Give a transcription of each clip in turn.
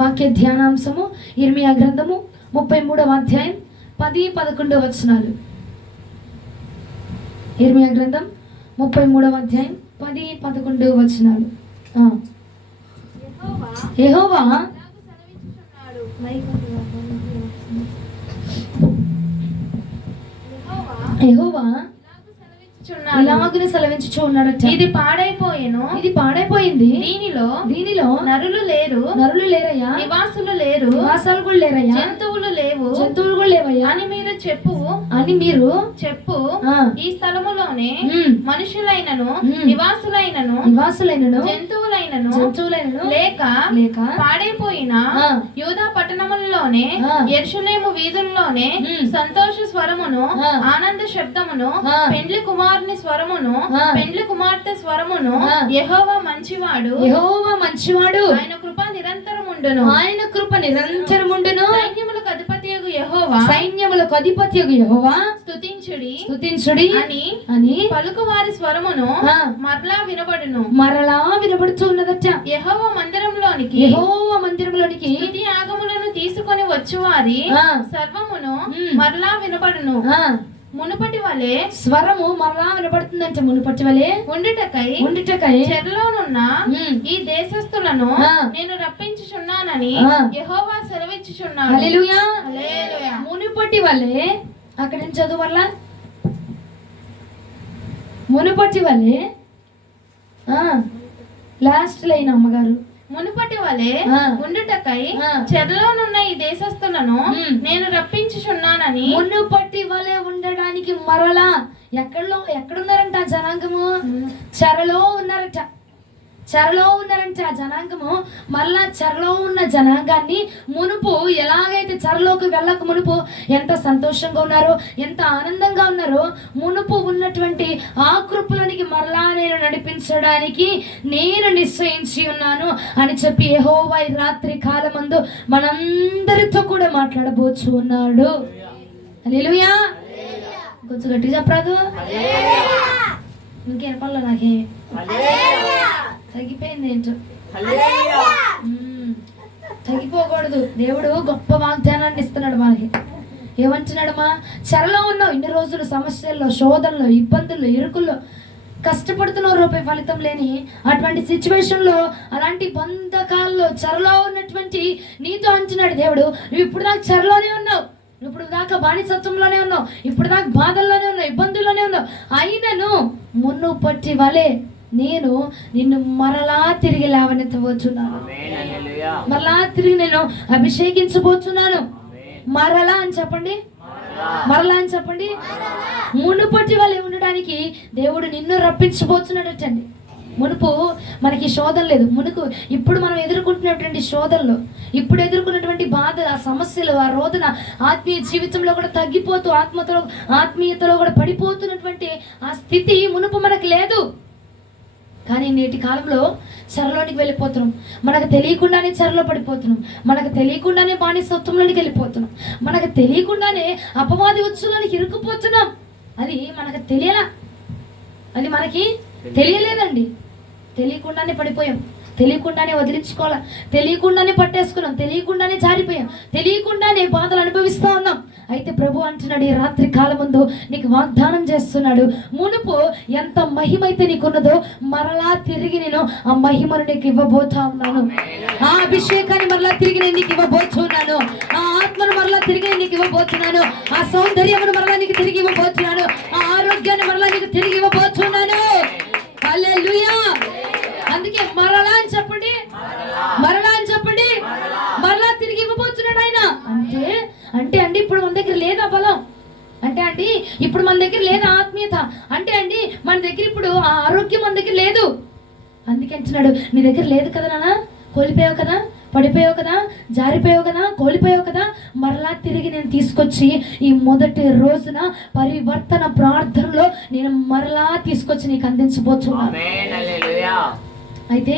వాక్య ధ్యానాంశము ఇర్మియా గ్రంథము 33వ అధ్యాయం 10-11 వచనాలు. ఇర్మియా గ్రంథం 33వ అధ్యాయం 10-11 వచనాలు. యెహోవా ఇలాగున సెలవించుచున్నాడట. ఇది పాడైపోయేను, ఇది పాడైపోయింది, దీనిలో నరులు లేరయ్యా, నివాసులు నివాసాలు కూడా లేరయ్యా, జంతువులు కూడా లేవయ్యా అని మీరు చెప్పు. ఈ స్థలములోనే మనుషులైనను నివాసులైనను జంతువులైనను లేక పాడైపోయిన యూదా పట్టణములలోనే యెరూషలేము వీధుల్లోనే సంతోష స్వరమును, ఆనంద శబ్దమును, పెండ్లి కుమారుని స్వరమును, పెండ్లి కుమార్తె స్వరమును. యెహోవా మంచివాడు, ఆయన కృప నిరంతరముండును, సైన్యములకు అధిపతియగు యెహోవా స్తుతించుడి అని పలుకు వారి స్వరమును మరలా వినబడుతూ ఉన్నదట. యెహోవా మందిరంలోనికి స్తుతి ఆగములను తీసుకొని వచ్చువారి సర్వమును మరలా వినబడును. మునుపటి వలె స్వరము మరలా వినబడుతుందంటే మునుపటి వలె ఉండుటకై చెరలోనున్న ఈ దేశస్థులను నేను రప్పించుచున్నానని యెహోవా సెలవిచ్చుచున్నాడు. హల్లెలూయా. మునుపటి వలె అక్కడ నుంచి చదువు వల్ల మునుపటి వలె లాస్ట్ లైన్ అమ్మగారు. మునుపటి వలె ఉండుటకై చెరలోనున్న ఈ దేశస్థులను నేను రప్పించుచున్నానని. మునుపటి వలె ఉండడానికి మరలా ఎక్కడున్నారంట ఆ జనాంగము? చెరలో ఉన్నారంట ఆ జనాంగము. మరలా చెరలో ఉన్న జనాంగాన్ని మునుపు ఎలాగైతే చెరలోకి వెళ్ళక మునుపు ఎంత సంతోషంగా ఉన్నారో, ఎంత ఆనందంగా ఉన్నారో, మునుపు ఉన్నటువంటి ఆ కృపలోనికి మరలా నేను నడిపించడానికి నేను నిశ్చయించి ఉన్నాను అని చెప్పి యెహోవా ఈ రాత్రి కాలమందు మనందరితో కూడా మాట్లాడబోచు ఉన్నాడు. హల్లెలూయా. కొంచెం గట్టిగా చెప్పరాదు? ఇంకేం పనులు నాకే తగ్గిపోయింది ఏంటో. తగ్గిపోకూడదు. దేవుడు గొప్ప వాగ్దానాన్ని ఇస్తున్నాడు మనకి. ఏమంటున్నాడమ్మా? చెరలో ఉన్నావు, ఇన్ని రోజులు సమస్యల్లో, శోధనలో, ఇబ్బందుల్లో, ఇరుకుల్లో కష్టపడుతున్నావు, రూపాయి ఫలితం లేని అటువంటి సిచ్యువేషన్లో, అలాంటి బంధకాల్లో చెరలో ఉన్నటువంటి నీతో అంటున్నాడు దేవుడు, నువ్వు ఇప్పుడు దాకా చెరలోనే ఉన్నావు, ఇప్పుడు దాకా బానిసత్వంలోనే ఉన్నావు, ఇప్పుడు దాకా బాధల్లోనే ఉన్నావు, ఇబ్బందుల్లోనే ఉన్నావు. అయినను మునుపటి వలె నేను నిన్ను మరలా తిరిగి లేవనెత్తబోతున్నాను, మరలా తిరిగి నేను అభిషేకించబోతున్నాను. మరలా అని చెప్పండి, మునుపటి వలె ఉండడానికి దేవుడు నిన్ను రప్పించబోతున్నాడటండి. మునుపు మనకి శోధన లేదు. ఇప్పుడు మనం ఎదుర్కొంటున్నటువంటి శోధనలు, ఇప్పుడు ఎదుర్కొన్నటువంటి బాధలు, ఆ సమస్యలు, ఆ రోదన ఆత్మీయ జీవితంలో కూడా తగ్గిపోతూ ఆత్మీయతలో కూడా పడిపోతున్నటువంటి ఆ స్థితి మునుపు మనకు లేదు. కానీ నేటి కాలంలో చెరలోనికి వెళ్ళిపోతున్నాం, మనకు తెలియకుండానే చెరలో పడిపోతున్నాం, మనకు తెలియకుండానే బానిసత్వంలోనికి వెళ్ళిపోతున్నాం, మనకు తెలియకుండానే అపవాది ఉచ్చులోనికి ఇరుక్కుపోతున్నాం. అది మనకు అది మనకి తెలియలేదండి. తెలియకుండానే పడిపోయాం, తెలియకుండానే వదిలించుకోవాలా, తెలియకుండానే పట్టేసుకున్నాం, తెలియకుండానే జారిపోయాం, తెలియకుండానే బాధలు అనుభవిస్తూ ఉన్నాం. అయితే ప్రభు అంటున్నాడు, ఈ రాత్రి కాలం ముందు నీకు వాగ్దానం చేస్తున్నాడు, మునుపు ఎంత మహిమైతే నీకున్నదో మరలా తిరిగి నేను ఆ మహిమను నీకు ఇవ్వబోతా ఉన్నాను, ఆ అభిషేకాన్ని మరలా తిరిగి నేను నీకు ఇవ్వబోతున్నాను, ఆ ఆత్మను మరలా తిరిగి నేను నీకు ఇవ్వబోతున్నాను, ఆ సౌందర్యమును మరలా నీకు తిరిగి ఇవ్వబోతున్నాను, ఆ ఆరోగ్యాన్ని మరలా నీకు తిరిగి ఇవ్వబోతున్నాను. హల్లెలూయా. అందుకే మరలా అని చెప్పండి, మరలా తిరిగి ఇవ్వబోతున్నాడు ఆయన. అంటే అండి ఇప్పుడు మన దగ్గర లేదా బలం, అంటే అండి ఇప్పుడు మన దగ్గర లేదా ఆత్మీయత, అంటే అండి మన దగ్గర ఇప్పుడు ఆ ఆరోగ్యం మన దగ్గర లేదు. అందుకే అంటున్నాడు, నీ దగ్గర లేదు కదా నాన్న, కోల్పోయావు కదా, పడిపోయావు కదా, జారిపోయావు కదా, కోల్పోయావు కదా, మరలా తిరిగి నేను తీసుకొచ్చి ఈ మొదటి రోజున పరివర్తన ప్రార్థనలో నేను మరలా తీసుకొచ్చి నీకు అందించబోతున్నాను. అయితే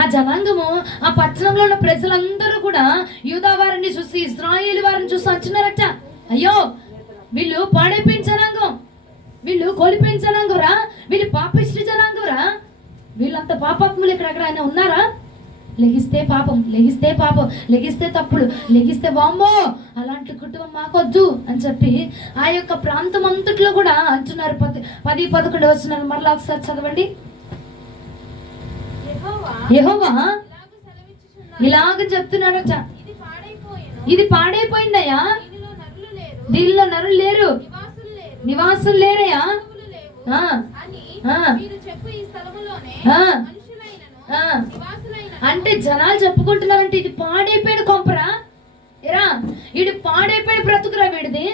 ఆ జనాంగము, ఆ పట్టణంలో ఉన్న ప్రజలందరూ కూడా యూదా వారిని చూసి, ఇశ్రాయేలు వారిని చూసి అంటున్నారట, అయ్యో వీళ్ళు పాడైపోయిన జనాంగం, వీళ్ళు కోల్పోయిన జనాంగం రా, వీళ్ళు పాపిష్టి జనాంగం రా, వీళ్ళంత పాపాత్ములు ఇక్కడ ఆయన ఉన్నారా? లెగిస్తే పాపం, లెగిస్తే పాపం, లెగిస్తే తప్పులు, లెగిస్తే వామ్మో అలాంటి కుటుంబం మాకొద్దు అని చెప్పి ఆ యొక్క ప్రాంతం అంతట్లో కూడా అంటున్నారు. 10-11 వచనాలు మరలా ఒకసారి చదవండి. యెహోవా ఇలాగ చెప్తున్నాడట, ఇది పాడైపోయిందయ్యా, దీనిలో నరులు లేరు, నివాసులు లేరయ్యా. అంటే జనాలు చెప్పుకుంటున్నారంటే ఇది పాడైపోయిన కొంపరా ఎరా, ఇది పాడైపోయిన బ్రతుకురా వీడిది,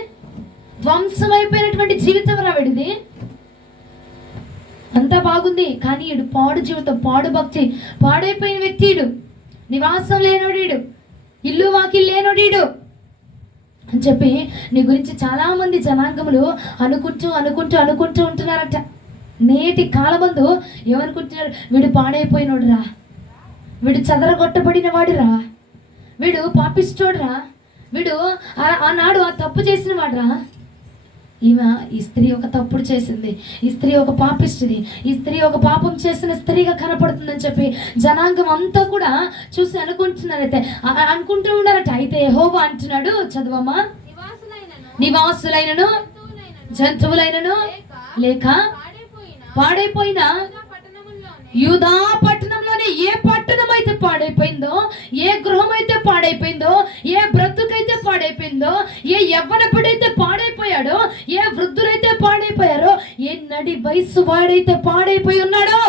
ధ్వంసం అయిపోయినటువంటి జీవితం రా వీడిది. అంతా బాగుంది కానీ ఈడు పాడు జీవితం, పాడు భక్తి, పాడైపోయిన వ్యక్తి ఈడు, నివాసం లేనోడీడు, ఇల్లు వాకిల్ లేనోడీడు అని చెప్పి నీ గురించి చాలా మంది జనాంగములు అనుకుంటూ ఉంటున్నారట. నేటి కాలమందు ఏమనుకుంటున్నారు, వీడు పాడైపోయినోడురా, వీడు చెదరగొట్టబడిన వాడురా, వీడు పాపిస్తోడురా, వీడు ఆనాడు ఆ తప్పు చేసిన వాడురా. ఈ స్త్రీ ఒక తప్పుడు చేసింది, ఈ స్త్రీ ఒక పాపిస్తుంది, ఈ స్త్రీ ఒక పాపం చేసిన స్త్రీగా కనపడుతుందని చెప్పి జనాంగం అంతా కూడా చూసి అనుకుంటున్నారైతే అనుకుంటూ ఉన్నారట. అయితే యెహోవా అంటున్నాడు, చదవమ్మా, నివాసులైనను జంతువులైనను లేక పాడైపోయిన యూదా పట్టణంలోనే ఏ పట్టణం అయితే పాడైపోయిందో, ఏ గృహం అయితే పాడైపోయిందో, ఏ బ్రతుకైతే పాడైపోయిందో, ఏ యవ్వనపుడైతే పాడైపోయాడో, ఏ వృద్ధులైతే పాడైపోయారో, ఏ నడి వయసు వాడైతే పాడైపోయి ఉన్నాడో,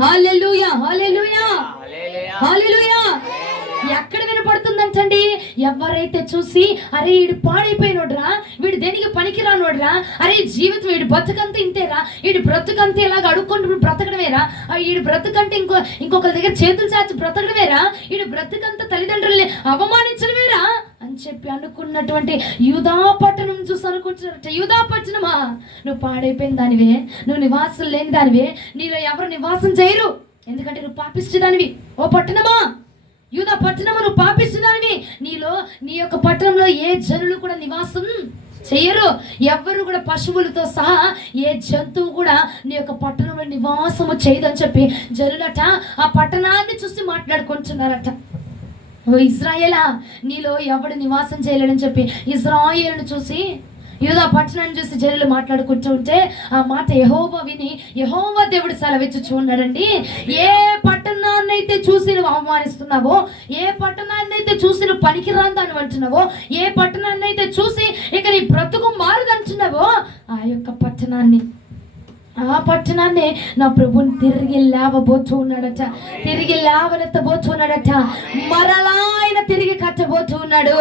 హల్లెలూయా హల్లెలూయా హల్లెలూయా. ఎక్కడ వినపడుతుందంటండి, ఎవరైతే చూసి అరే వీడు పాడైపోయినోడ్రా, వీడు దేనికి పనికిరానోడ్రా, అరే జీవితం వీడు బ్రతుకంతా ఇంతేరా, వీడు బ్రతుకంతా ఇలాగ అడుక్కుంటూ బ్రతకడమేరా, వీడు బ్రతుకంటే ఇంకొకరి దగ్గర చేతులు చాచి బ్రతకడమేరా, వీడు బ్రతుకంతా తల్లిదండ్రుల్ని అవమానించడమేరా అని చెప్పి అనుకున్నటువంటి యూదా పట్టణం చూసి అనుకుంటున్నారట. యూదా పట్టణమా, నువ్వు పాడైపోయిన దానివే, నువ్వు నివాసం లేని దానివే, నీలో ఎవరు నివాసం చేయరు, ఎందుకంటే నువ్వు పాపిస్తుదానివి. ఓ పట్టణమా, యూదా పట్టణము, నువ్వు పాపిస్తుదానివి, నీ యొక్క పట్టణంలో ఏ జనులు కూడా నివాసం చెయ్యరు, ఎవ్వరు కూడా పశువులతో సహా ఏ జంతువు కూడా నీ యొక్క పట్టణంలో నివాసము చేయదు అని చెప్పి జనులట ఆ పట్టణాన్ని చూసి మాట్లాడుకుంటున్నారట. ఓ ఇజ్రాయేలా, నీలో ఎవడు నివాసం చేయలేడని చెప్పి ఇజ్రాయేలును చూసి, యూదా పట్టణాన్ని చూసి జనులు మాట్లాడుకుంటూ ఉంటే ఆ మాట యెహోవా విని యెహోవా దేవుడు సెలవిచ్చుచూ ఉన్నాడండి. ఏ పట్టణాన్ని అయితే చూసి నువ్వు అవమానిస్తున్నావో, ఏ పట్టణాన్ని అయితే చూసి నువ్వు పనికిరాందని అంటున్నావో, ఏ పట్టణాన్ని అయితే చూసి ఇక నీ బ్రతుకు మారుదంటున్నావో, ఆ యొక్క పట్టణాన్ని నా ప్రభుని తిరిగి లేవబోతూ ఉన్నాడట, తిరిగి లేవనెత్తబోతూ ఉన్నాడట, మరలా ఆయన తిరిగి కట్టబోతూ ఉన్నాడు,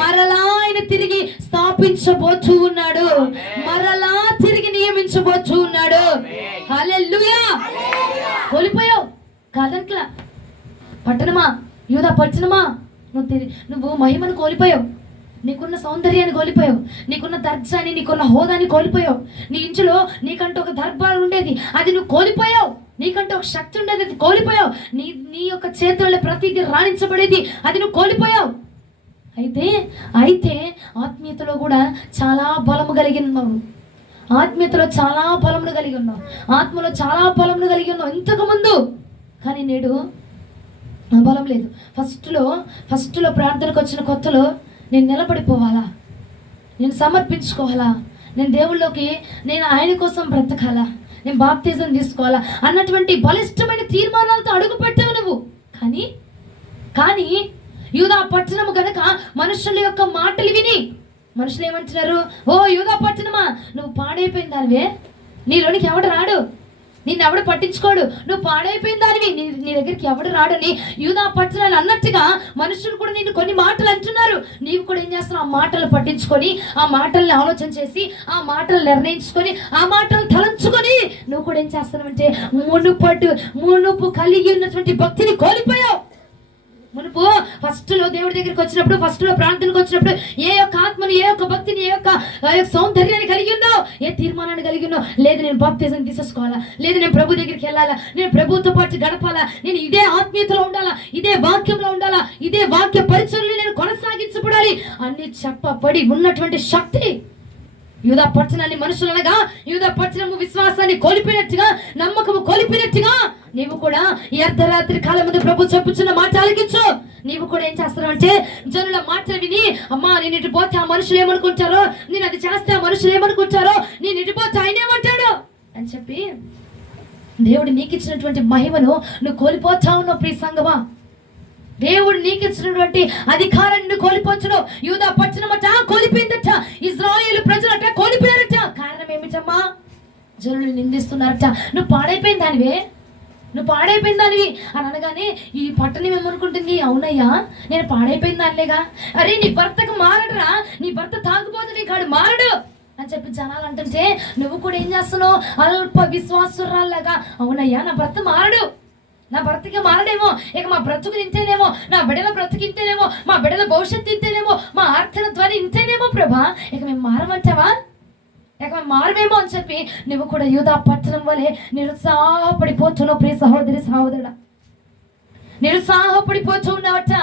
మరలా ఆయన తిరిగి స్థాపించబోతూ ఉన్నాడు, మరలా తిరిగి నియమించబోతూ ఉన్నాడు. హల్లెలూయా. కోల్పోయావు కాదంట్లా పట్టణమా, యూదా పట్టణమా, నువ్వు మహిమను కోల్పోయావు, నీకున్న సౌందర్యాన్ని కోల్పోయావు, నీకున్న దర్జాన్ని, నీకున్న హోదాని కోల్పోయావు, నీ ఇంట్లో నీకంటూ ఒక దర్బారు ఉండేది, అది నువ్వు కోల్పోయావు, నీకంటూ ఒక శక్తి ఉండేది, అది కోల్పోయావు, నీ యొక్క చేతుల్లో ప్రతిదీ రాణించబడేది, అది నువ్వు కోల్పోయావు. అయితే ఆత్మీయతలో కూడా చాలా బలము కలిగి ఉన్నావు, ఆత్మీయతలో చాలా బలమును కలిగి ఉన్నావు, ఆత్మలో చాలా బలమును కలిగి ఉన్నావు ఇంతకు ముందు. కానీ నేడు ఆ బలం లేదు. ఫస్ట్లో ప్రార్థనకు వచ్చిన కొత్తలో నేను నిలబడిపోవాలా, నేను సమర్పించుకోవాలా, నేను దేవుళ్ళలోకి, నేను ఆయన కోసం బ్రతకాలా, నేను బాప్తిజం తీసుకోవాలా అన్నటువంటి బలిష్టమైన తీర్మానాలతో అడుగు పెట్టావు నువ్వు. కానీ యూదా పట్టణము గనక మనుషుల యొక్క మాటలు విని మనుషులు ఏమంటున్నారు, ఓ యూదా పట్టణమా, నువ్వు పాడైపోయిన దానివే, నీలోనికి ఎవడు రాడు, నిన్ను ఎవడు పట్టించుకోడు, నువ్వు పాడైపోయిన దానివి, నీ దగ్గరికి ఎవడు రాడని యూదా పట్టణాలు అన్నట్టుగా మనుషులు కూడా నిన్ను కొన్ని మాటలు అంటున్నారు. నీవు కూడా ఏం చేస్తున్నావు, ఆ మాటలు పట్టించుకొని, ఆ మాటల్ని ఆలోచన చేసి, ఆ మాటలు నిర్ణయించుకొని, ఆ మాటలు తలంచుకొని నువ్వు కూడా ఏం చేస్తున్నావంటే మునుపు కలిగి ఉన్నటువంటి భక్తిని కోల్పోయావు. మునుపు ఫస్ట్లో దేవుడి దగ్గరికి వచ్చినప్పుడు, ఫస్ట్ లో ప్రార్థనకు వచ్చినప్పుడు ఏ యొక్క ఆత్మని, ఏ యొక్క భక్తిని, ఏ యొక్క సౌందర్యాన్ని కలిగి ఉన్నావు, ఏ తీర్మానాన్ని కలిగి ఉన్నావు. లేదు నేను బాప్తిజం తీసుకోవాలా, లేదు నేను ప్రభు దగ్గరికి వెళ్ళాలా, నేను ప్రభుతో పాటు గడపాలా, నేను ఇదే ఆత్మీయతలో ఉండాలా, ఇదే వాక్యంలో ఉండాలా, ఇదే వాక్య పరిచర్యలు నేను కొనసాగించబడాలి అన్ని చెప్పబడి ఉన్నటువంటి శక్తి యూదా పట్టణాన్ని మనుషులనగా యూదా పట్టణము విశ్వాసాన్ని కోల్పోయినట్టుగా, నమ్మకము కోల్పోయినట్టుగా నీవు కూడా ఈ అర్ధరాత్రి కాలం ముందు ప్రభు చెప్పుచున్న మాట ఆలకించు. నీవు కూడా ఏం చేస్తున్నావు అంటే జనుల మాటలు విని, అమ్మా నేను ఇటు పోతే ఆ మనుషులు ఏమనుకుంటారో, నేను అది చేస్తే ఆ మనుషులు ఏమనుకుంటారో, నేను ఇటు పోతే ఆయన ఏమంటాడు అని చెప్పి దేవుడు నీకు ఇచ్చినటువంటి మహిమను నువ్వు కోల్పోతా ఉన్నావు. ప్రియ సంగమా, దేవుడు నీకు ఇచ్చినటువంటి అధికారాన్ని కోల్పోవచ్చును. యూదా పట్టణమట కోల్పోయిందట, ఇజ్రాయేలు ప్రజలట కోల్పోయారట. కారణం ఏమిటమ్మా? జనులు నిందిస్తున్నారట. నువ్వు పాడైపోయిన దానివే, నువ్వు పాడైపోయిన దానివి అని అనగానే ఈ పట్టణం ఏమనుకుంటుంది, అవునయ్యా నేను పాడైపోయిన దానిలేగా, అరే నీ భర్తకు మారడురా, నీ భర్త తాగుబోతుని కాడు మారడు అని చెప్పి జనాలు అంటుంటే నువ్వు కూడా ఏం చేస్తున్నావు, అల్ప విశ్వాసురాల్లాగా, అవునయ్యా నా భర్త మారడు, నా భర్తకి మారడేమో, ఇక మా బ్రతుకు ఇంతేనేమో, నా బిడ్డల బ్రతుకు ఇంతేనేమో, మా బిడ్డల భవిష్యత్తు ఇంతేనేమో, మా ఆర్థిక ద్వారా ఇంతేనేమో ప్రభా, ఇక మేము మారమంటావా, ఇక మేము మారమేమో అని చెప్పి నువ్వు కూడా యూదా పట్టణం వలె నిరుత్సాహపడిపోతున్నావు. ప్రియ సహోదరి సహోదరుడా, నిరుత్సాహపడిపోతూ ఉన్నావట.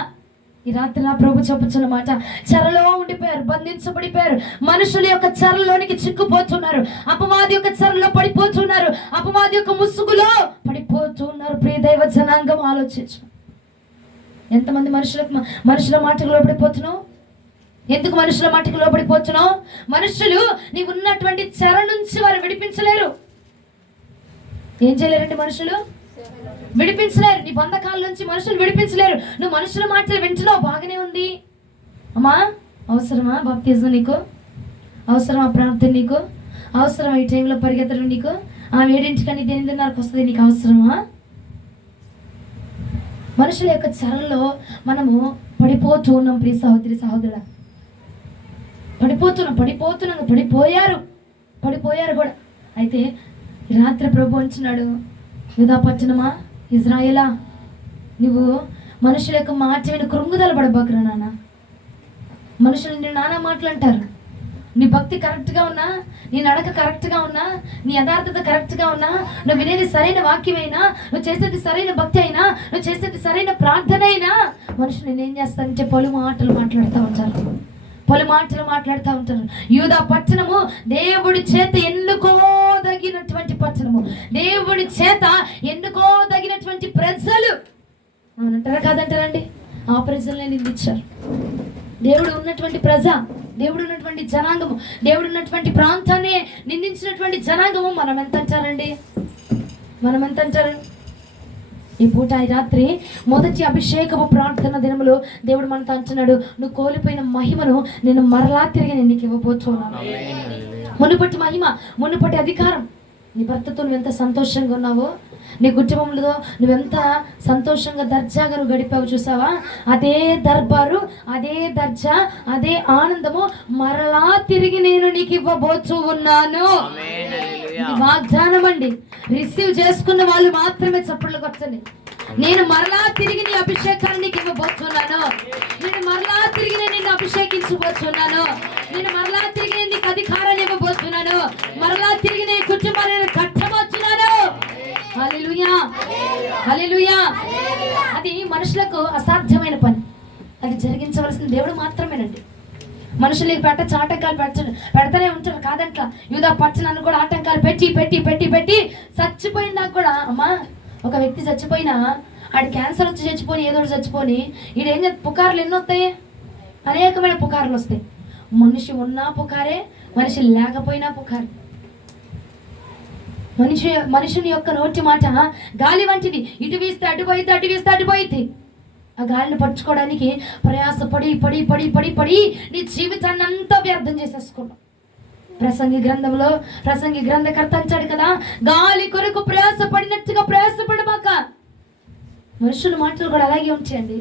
ఈ రాత్రి నా ప్రభు చెప్పుచున్న మాట, చెరలో ఉండిపోయారు, బంధించబడిపోయారు, మనుషుల యొక్క చెరలోనికి చిక్కుపోతున్నారు, అపవాది యొక్క చెరలో పడిపోతున్నారు, అపవాది యొక్క ముసుగులో పడిపోతున్నారు. ప్రియ దైవ జనాంగం ఆలోచించు. ఎంతమంది మనుషుల మాటకు లోపడిపోతున్నావు? ఎందుకు మనుషుల మాటకు లోపడిపోతున్నావు? మనుషులు నీవు ఉన్నటువంటి చెర నుంచి వారు విడిపించలేరు. ఏం చేయలేరండి మనుషులు? విడిపించలేరు. నీ బంధకాల నుంచి మనుషులు విడిపించలేరు. నువ్వు మనుషుల మాటలు వింటున్నావు, బాగానే ఉంది అమ్మా. అవసరమా బాప్తిజం నీకు? అవసరమా ప్రార్థన నీకు? అవసరమా ఈ టైంలో పరిగెత్తడం నీకు? ఆ 7:00 8:30 వస్తుంది, నీకు అవసరమా? మనుషుల యొక్క చెరలో మనము పడిపోతూ ఉన్నాం. ప్రియ సహోదరి సహోదరుడా, పడిపోయారు కూడా. అయితే రాత్రి ప్రభు అంటున్నాడు, యూదా పట్టణమా, ఇజ్రాయేలా, నువ్వు మనుషుల యొక్క మాట విని కృంగుదల పడబాకురా నాన్న. మనుషులు నేను నానా మాటలు అంటారు. నీ భక్తి కరెక్ట్గా ఉన్నా, నీ నడక కరెక్ట్గా ఉన్నా, నీ యథార్థత కరెక్ట్గా ఉన్నా, నువ్వు వినేది సరైన వాక్యమైనా, నువ్వు చేసేది సరైన భక్తి అయినా, నువ్వు చేసేది సరైన ప్రార్థన అయినా, మనుషులు నేనేం చేస్తానంటే పలు మాటలు మాట్లాడుతూ ఉంటారు. యూదా పట్టణము దేవుడి చేత ఎన్నుకోదగినటువంటి పట్టణము, దేవుడి చేత ఎన్నుకోదగినటువంటి ప్రజలు. అవునంటారా కాదంటారండి? ఆ ప్రజల్ని నిందించారు. దేవుడు ఉన్నటువంటి ప్రజ, దేవుడు ఉన్నటువంటి జనాంగము, దేవుడు ఉన్నటువంటి ప్రాంతాన్ని నిందించినటువంటి జనాంగము మనం ఎంత అంటారండి? ఈ పూట ఈ రాత్రి మొదటి అభిషేకము ప్రార్థన దినములు దేవుడు మనతో అంటున్నాడు, నువ్వు కోల్పోయిన మహిమను నేను మరలా తిరిగి నేను నీకు ఇవ్వబోతున్నాను. మునుపటి మహిమ, మునుపటి అధికారం. నీ భర్తతో నువ్వెంత సంతోషంగా ఉన్నావో, నీ కుటుంబంలో నువ్వెంత సంతోషంగా దర్జాగా నువ్వు గడిపావు చూసావా, అదే దర్బారు, అదే దర్జా, అదే ఆనందము మరలా తిరిగి నేను నీకు ఇవ్వబోతూ ఉన్నాను. వాగ్దానం అండి. రిసీవ్ చేసుకున్న వాళ్ళు మాత్రమే చప్పట్లు కొట్టండి. నేను మరలా తిరిగి నీ అభిషేకాన్ని నీకు ఇవ్వబోతున్నాను. నేను మరలా తిరిగి నేను నిన్ను అభిషేకించబోతున్నాను. నేను మరలా తిరిగి నేను నీకు అధికారాన్ని ఇవ్వబోతున్నాను. మరలా తిరిగి నీ కుటుంబాన్ని కట్టబోతున్నాను. హల్లెలూయా, హల్లెలూయా. అది మనుషులకు అసాధ్యమైన పని, అది జరిగించవలసిన దేవుడు మాత్రమేనండి. మనుషులకి ఆటంకాలు పెడతానే ఉంటారు, కాదంట్లా. యూదా పట్టణాన్ని కూడా ఆటంకాలు పెట్టి పెట్టి పెట్టి పెట్టి చచ్చిపోయిందాక కూడా. అమ్మా, ఒక వ్యక్తి చచ్చిపోయినా, ఆడి క్యాన్సర్ వచ్చి చచ్చిపోని, ఏదో చచ్చిపోని, ఈడేం చేస్తే పుకార్లు ఎన్ని వస్తాయి? అనేకమైన పుకార్లు వస్తాయి. మనిషి ఉన్నా పుకారే, మనిషి లేకపోయినా పుకారే. మనుషుని యొక్క నోటి మాట గాలి వంటిది, ఇటు వీస్తే అటుపోయిద్ది, అటు వీస్తే అటుపోయిద్ది. ఆ గాలిని పట్టుకోవడానికి ప్రయాసపడి పడి పడి పడి పడి నీ జీవితాన్ని అంతా వ్యర్థం చేసేసుకున్నావు. ప్రసంగి గ్రంథకర్త అంటాడు కదా, గాలి కొరకు ప్రయాసపడినట్టుగా ప్రయాసపడమాక. మనుషుల మాటలు కూడా అలాగే ఉంటాయండి.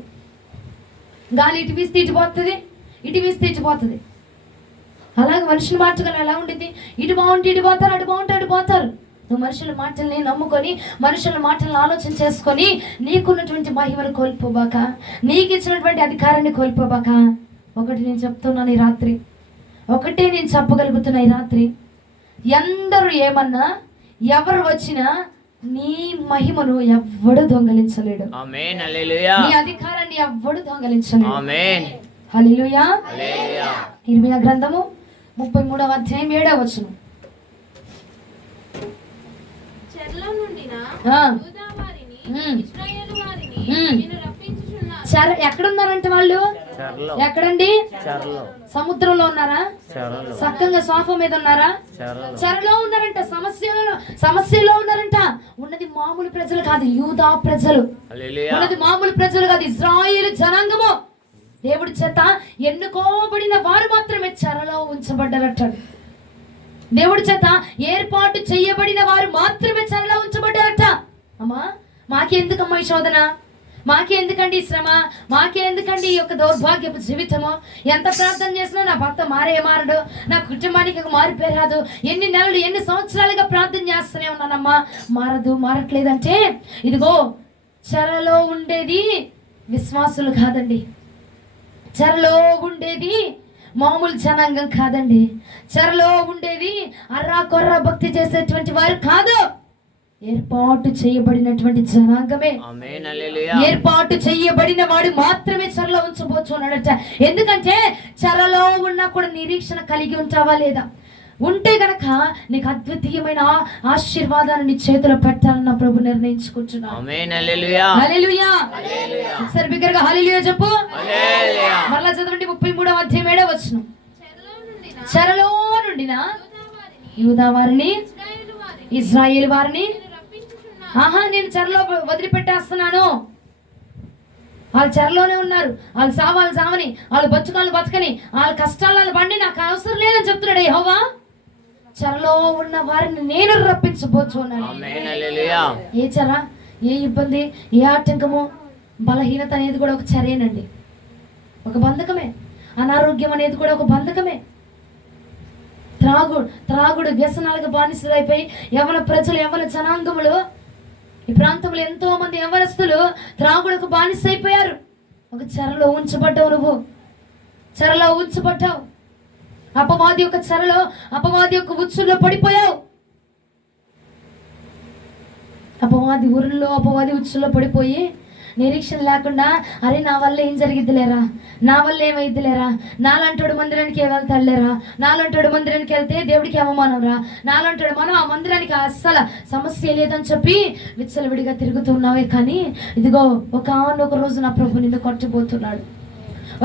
గాలి ఇటు వీస్తే ఇటు పోతుంది, ఇటు వీస్తే ఇటు పోతుంది. అలాగే మనుషుల మాటలు ఎలా ఉండింది? ఇటు బాగుంటే ఇటు పోతారు, అటు బాగుంటే అటు పోతారు. నువ్వు మనుషుల మాటల్ని నమ్ముకొని మనుషుల మాటలను ఆలోచన చేసుకొని నీకున్నటువంటి మహిమను కోల్పోబాక, నీకు ఇచ్చినటువంటి అధికారాన్ని కోల్పోబాక. ఒకటి నేను చెప్తున్నాను ఈ రాత్రి, ఒకటే నేను చెప్పగలుగుతున్నా ఈ రాత్రి, ఎందరూ ఏమన్నా ఎవరు వచ్చినా నీ మహిమను ఎవ్వడు దొంగలించలేడు. ఆమేన్ హల్లెలూయా. నీ అధికారాన్ని ఎవ్వడు దొంగలించలేడు. ఆమేన్ హల్లెలూయా. హల్లెలూయా. ఇర్మియా గ్రంథము 33వ అధ్యాయం 7వ వచనం. చెరలో నుండిన ఆ. యూదా వారిని, ఉమ్. ఇశ్రాయేలు వారిని ఉమ్. నేను రప్పించుచున్నాను. ఎక్కడున్నారంటే వాళ్ళు? చెరలో. ఎక్కడండి? చెరలో. సముద్రంలో ఉన్నారా? చెరలో. చక్కగా సోఫా మీద ఉన్నారా? చెరలో. చెరలో ఉన్నారంట, సమస్యలో ఉన్నారంట. ఉన్నది మామూలు ప్రజలు కాదు, యూదా ప్రజలు. హల్లెలూయా. ఉన్నది మామూలు ప్రజలు కాదు, ఇశ్రాయేలు జనాంగము. దేవుడి చేత ఎన్నుకోబడిన వారు మాత్రమే చెరలో ఉంచబడ్డారట. దేవుడి చేత ఏర్పాటు చేయబడిన వారు మాత్రమే చెరలో ఉంచబడ్డారట. అమ్మా, మాకెందుకమ్మా ఈ శోధన? మాకెందుకండి ఈ శ్రమ? మాకెందుకండి ఈ యొక్క దౌర్భాగ్యపు జీవితము? ఎంత ప్రార్థన చేసినా నా భర్త మారడు, నా కుటుంబానికి ఒక మారిపోయి రాదు. ఎన్ని నెలలు ఎన్ని సంవత్సరాలుగా ప్రార్థన చేస్తూనే ఉన్నానమ్మా, మారట్లేదంటే ఇదిగో చెరలో ఉండేది విశ్వాసులు కాదండి, చెరలో ఉండేది మామూలు జనాంగం కాదండి, చెరలో ఉండేది అర్రా కొర్రా భక్తి చేసేటువంటి వారు కాదు, ఏర్పాటు చేయబడినటువంటి జనాంగమే. ఆమేన్ హల్లెలూయా. ఏర్పాటు చేయబడిన వాడు మాత్రమే చెరలో ఉంచబోచ్చు అన్నాడట. ఎందుకంటే చెరలో ఉన్నా కూడా నిరీక్షణ కలిగి ఉంటావా లేదా? ఉంటే గనక నీకు అద్వితీయమైన ఆశీర్వాదాన్ని నీ చేతిలో పెట్టాలని ప్రభు నిర్ణయించుకుంటున్నాను. ఆమేన్ హల్లెలూయా. హల్లెలూయా. ఒకసారి బిగ్గరగా హల్లెలూయా చెప్పు. హల్లెలూయా. మరలా చదవండి 33వ అధ్యాయం 7వ వచనం. చెరలో నుండిన యూదా వారిని, ఇశ్రాయేలు వారిని ఇశ్రాయేలు వారిని నేను రప్పించుచున్నాను. నేను చెరలో వదిలిపెట్టేస్తున్నాను. వాళ్ళు చెరలోనే ఉన్నారు, వాళ్ళు సావని, వాళ్ళు బతకని, వాళ్ళ కష్టాలను బండి నాకు అవసరం లేదని చెప్తున్నాడు యెహోవా. చెరలో ఉన్న వారిని నేను రప్పించబోతున్నాను. ఆమేన్ హల్లెలూయా. ఏ చెర, ఏ ఇబ్బంది, ఏ ఆటంకము, బలహీనత అనేది కూడా ఒక చెరేనండి, ఒక బంధకమే. అనారోగ్యం అనేది కూడా ఒక బంధకమే. త్రాగుడు వ్యసనాలకు బానిసలైపోయి యవన జనాంగములు, ఈ ప్రాంతంలో ఎంతో మంది యవనస్తులు త్రాగుడుకు బానిసైపోయారు. ఒక చెరలో ఉంచబడ్డావు, నువ్వు చెరలో ఉంచబడ్డావు. అపవాది యొక్క చెరలో, అపవాది యొక్క ఉచ్చుల్లో పడిపోయావు. అపవాది ఊరిలో, అపవాది ఉచ్చుల్లో పడిపోయి నిరీక్షణ లేకుండా, అరే నా వల్ల ఏం జరిగిద్దిలేరా, నా వల్ల ఏమైద్దిలేరా, నాలంటాడు మందిరానికి వెళ్తాడులేరా, నాలంటాడు మందిరానికి వెళ్తే దేవుడికి అవమానం రా, నాలంటాడు మనం ఆ మందిరానికి అస్సలు సమస్య లేదని చెప్పి విచ్చలవిడిగా తిరుగుతున్నావే. కానీ ఇదిగో ఒకానొక రోజు నా ప్రభు నిన్ను కొట్టబోతున్నాడు.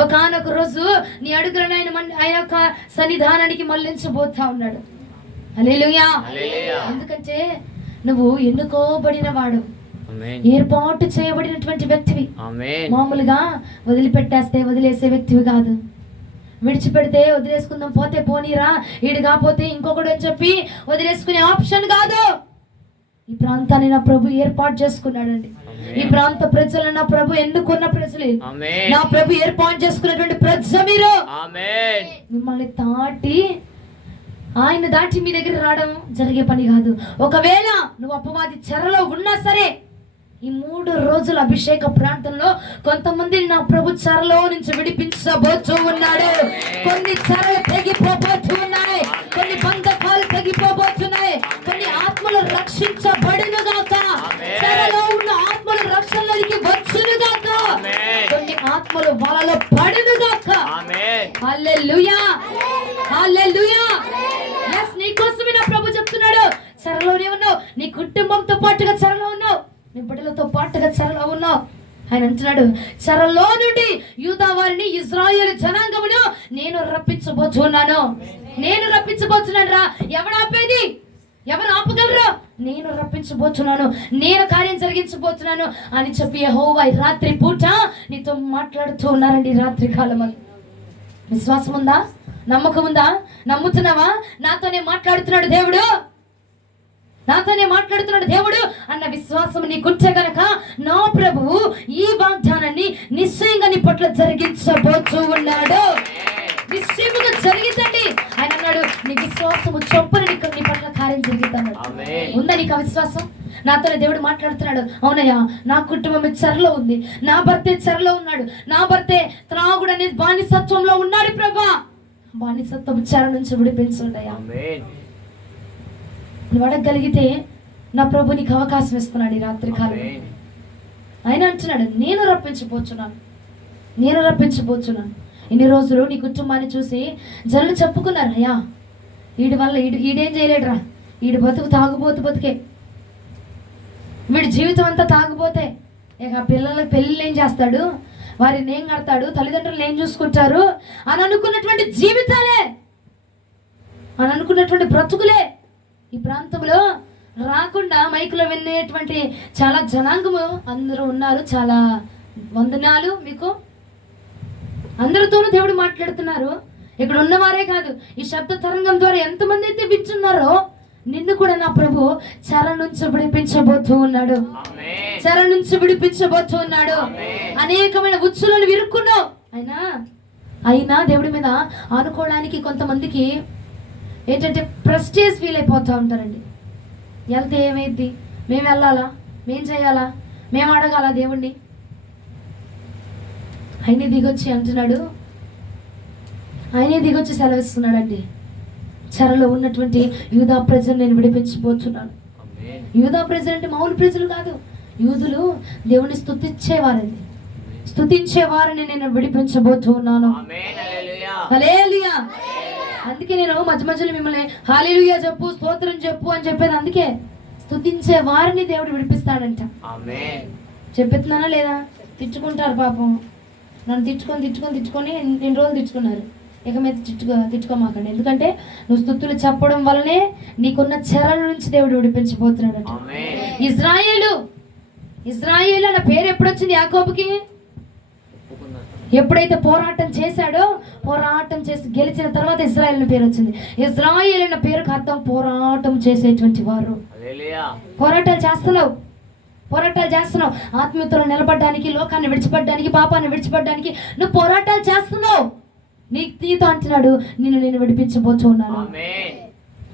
ఒకానొక రోజు నీ అడుగులను ఆయన యొక్క సన్నిధానానికి మళ్లించబోతా ఉన్నాడు. హల్లెలూయా. ఎందుకంటే నువ్వు ఎన్నుకోబడిన వాడు, ఏర్పాటు చేయబడినటువంటి వ్యక్తివి. మామూలుగా వదిలేసే వ్యక్తివి కాదు. విడిచిపెడితే వదిలేసుకుందాం, పోతే పోనీరా, ఈడు కాకపోతే ఇంకొకడు అని చెప్పి వదిలేసుకునే ఆప్షన్ కాదు. ఈ ప్రాంతాన్ని నా ప్రభు ఏర్పాటు చేసుకున్నాడండి. ఈ ప్రాంత ప్రజలు నా ప్రభు ఎన్నుకున్న ప్రజలు, నా ప్రభు ఏర్పాటు చేసుకున్నటువంటి ప్రజ మీరు. మిమ్మల్ని ఆయన దాటి మీ దగ్గర రావడం జరిగే పని కాదు. ఒకవేళ నువ్వు అపవాది చెరలో ఉన్నా సరే, ఈ 3 రోజుల అభిషేక ప్రాంతంలో కొంతమంది నా ప్రభు చెరలో నుంచి విడిపించబోతూ ఉన్నాడు. కొన్ని చెరలు తెగిపోబోతూ ఉన్నాయి, కొన్ని బంధకాలు తెగిపోబోతున్నాయి, కొన్ని ఆత్మలు రక్షించబడునుగాక, చెరలో ఉన్న ఆత్మలు రక్షణలోకి వచ్చునుగాక, కొన్ని ఆత్మలు వాళ్ళలో పడునుగాక. హల్లెలూయా. హల్లెలూయా. yes, నీ కోసమే నా ప్రభు చెప్తున్నాడు. చెరలోనే ఉన్నావు, నీ కుటుంబంతో పాటుగా చెరలో ఉన్నావు, నీ బిడ్డలతో పాటుగా చెరలో ఉన్నావు. ఆయన అంటున్నాడు, చెరలో నుండి యూదా వారిని, ఇశ్రాయేలు జనాంగమును నేను రప్పించబోతున్నాను. నేను రప్పించబోతున్నాను రా. ఎవరు ఆపేది? ఎవరు ఆపగలరు? నేను రప్పించబోతున్నాను, నేను కార్యం జరిగించబోతున్నాను అని చెప్పి యెహోవా రాత్రి పూట నీతో మాట్లాడుతూ ఉన్నారండి. రాత్రి కాలం విశ్వాసం ఉందా? నమ్మకం ఉందా? నమ్ముతున్నావా? నాతోనే మాట్లాడుతున్నాడు దేవుడు, నాతోనే మాట్లాడుతున్నాడు దేవుడు అన్న విశ్వాసం నీకుంటే గనక నా ప్రభువు ఈ వాగ్దానాన్ని నిశ్చయంగా నీ పట్ల జరిగించబోతూ ఉన్నాడు. నిశ్చయముగా జరిగిందండి. ఆయన అన్నాడు, నీ విశ్వాసము చొప్పున నీ పట్ల కార్యం జరిగిద్దన్నాడు. ఉందా నీకు ఆ విశ్వాసం? నాతో దేవుడు మాట్లాడుతున్నాడు, అవునయ్యా నా కుటుంబం చెరలో ఉంది, నా భర్తే చెరలో ఉన్నాడు, నా భర్తే త్రాగుడు అనే బానిసత్వంలో ఉన్నాడు ప్రభా, బానిసత్వం చెర నుంచి విడిపించుండయా. నువ్వు అడగగలిగితే నా ప్రభు నీకు అవకాశం ఇస్తున్నాడు ఈ రాత్రి కాలం. ఆయన అంటున్నాడు, నేను రప్పించబోతున్నాను. ఇన్ని రోజులు నీ కుటుంబాన్ని చూసి జనులు చెప్పుకున్నారు, అయ్యా వీడి వల్ల ఈడేం చేయలేడురా, వీడి బతుకు తాగుబోతు బతుకే, వీడి జీవితం అంతా తాగుపోతే, ఇక పిల్లలకి పెళ్ళిళ్ళు ఏం చేస్తాడు, వారిని ఏం కడతాడు, తల్లిదండ్రులను ఏం చూసుకుంటారు అని అనుకున్నటువంటి జీవితాలే, అని అనుకున్నటువంటి బ్రతుకులే ఈ ప్రాంతంలో రాకుండా మైకులో వినేటువంటి చాలా జనాంగము అందరూ ఉన్నారు. చాలా వందనాలు మీకు. అందరితోనూ దేవుడు మాట్లాడుతున్నారు. ఇక్కడ ఉన్నవారే కాదు, ఈ శబ్ద తరంగం ద్వారా ఎంతమంది అయితే వింటున్నారో నిన్ను కూడా నా ప్రభు చెర నుంచి విడిపించబోతూ ఉన్నాడు. అనేకమైన ఉచ్చులను విరుక్కున్నావు. అయినా దేవుడి మీద ఆనుకోవడానికి కొంతమందికి ఏంటంటే ప్రెస్టేజ్ ఫీల్ అయిపోతూ ఉంటారండి. వెళ్తే ఏమైద్ది, మేము వెళ్ళాలా, మేం చేయాలా, మేము అడగాల దేవుణ్ణి. ఆయనే దిగొచ్చి అంటున్నాడు, ఆయనే దిగొచ్చి సెలవిస్తున్నాడండి, చెరలో ఉన్నటువంటి యూదా ప్రజలు నేను విడిపించబోతున్నాను. యూదా ప్రజలు అంటే మామూలు ప్రజలు కాదు, యూదులు దేవుని స్తుతించేవారండి. స్తుతించేవారిని నేను విడిపించబోతున్నాను. హల్లెలూయా. అందుకే నేను మధ్య మధ్యలో మిమ్మల్ని హల్లెలూయా చెప్పు, స్తోత్రం చెప్పు అని చెప్పేది అందుకే. స్తుతించే వారిని దేవుడు విడిపిస్తాడంట. చెప్తున్నానా లేదా? తిట్టుకుంటారు పాపం, నన్ను తిట్టుకొని ఎన్ని రోజులు తిట్టుకున్నారు. ఇక మీద తిట్టుకోమాకండి, ఎందుకంటే నువ్వు స్తుతులు చెప్పడం వల్లనే నీకున్న చెరల నుంచి దేవుడు విడిపించబోతున్నాడు. ఇజ్రాయేలు అన్న పేరు ఎప్పుడొచ్చింది యాకోబుకి? ఎప్పుడైతే పోరాటం చేశాడో, పోరాటం చేసి గెలిచిన తర్వాత ఇజ్రాయేల్ అనే పేరు వచ్చింది. ఇజ్రాయేల్ అన్న పేరుకు అర్థం పోరాటం చేసేటువంటి వారు. పోరాటాలు చేస్తున్నావు ఆత్మీయతలో నిలబడడానికి, లోకాన్ని విడిచిపడడానికి, పాపాన్ని విడిచిపడడానికి నువ్వు పోరాటాలు చేస్తున్నావు. నీతో అంటున్నాడు, నేను విడిపించబోతున్నాను.